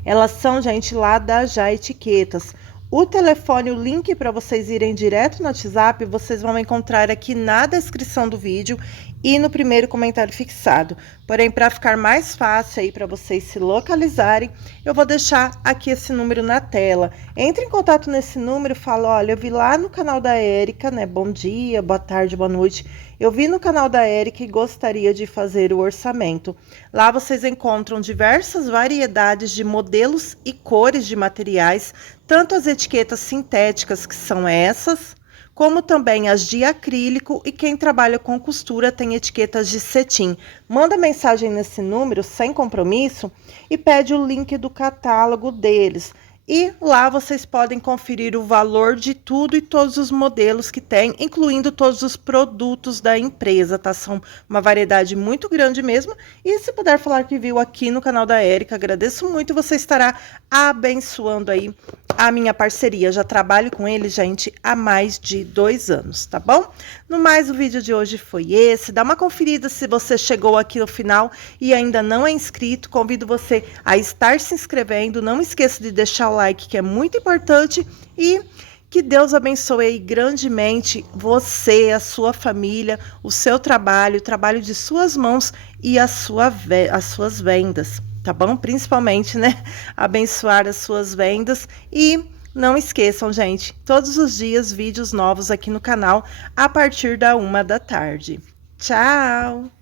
Elas são, gente, lá da Já Etiquetas. O telefone, o link para vocês irem direto no WhatsApp, vocês vão encontrar aqui na descrição do vídeo e no primeiro comentário fixado. Porém, para ficar mais fácil aí para vocês se localizarem, eu vou deixar aqui esse número na tela. Entre em contato nesse número e fala, olha, eu vi lá no canal da Érica, né? Bom dia, boa tarde, boa noite. Eu vi no canal da Érica e gostaria de fazer o orçamento. Lá vocês encontram diversas variedades de modelos e cores de materiais, tanto as etiquetas sintéticas, que são essas, como também as de acrílico, e quem trabalha com costura tem etiquetas de cetim. Manda mensagem nesse número sem compromisso e pede o link do catálogo deles. E lá vocês podem conferir o valor de tudo e todos os modelos que tem, incluindo todos os produtos da empresa, tá? São uma variedade muito grande mesmo. E se puder falar que viu aqui no canal da Érica, agradeço muito. Você estará abençoando aí a minha parceria. Já trabalho com ele, gente, há mais de 2 anos, tá bom? No mais, o vídeo de hoje foi esse. Dá uma conferida se você chegou aqui no final e ainda não é inscrito. Convido você a estar se inscrevendo. Não esqueça de deixar o like, que é muito importante, e que Deus abençoe aí grandemente você, a sua família, o seu trabalho, o trabalho de suas mãos e as suas vendas, tá bom? Principalmente, né? Abençoar as suas vendas. E não esqueçam, gente, todos os dias vídeos novos aqui no canal a partir da 1 da tarde. Tchau!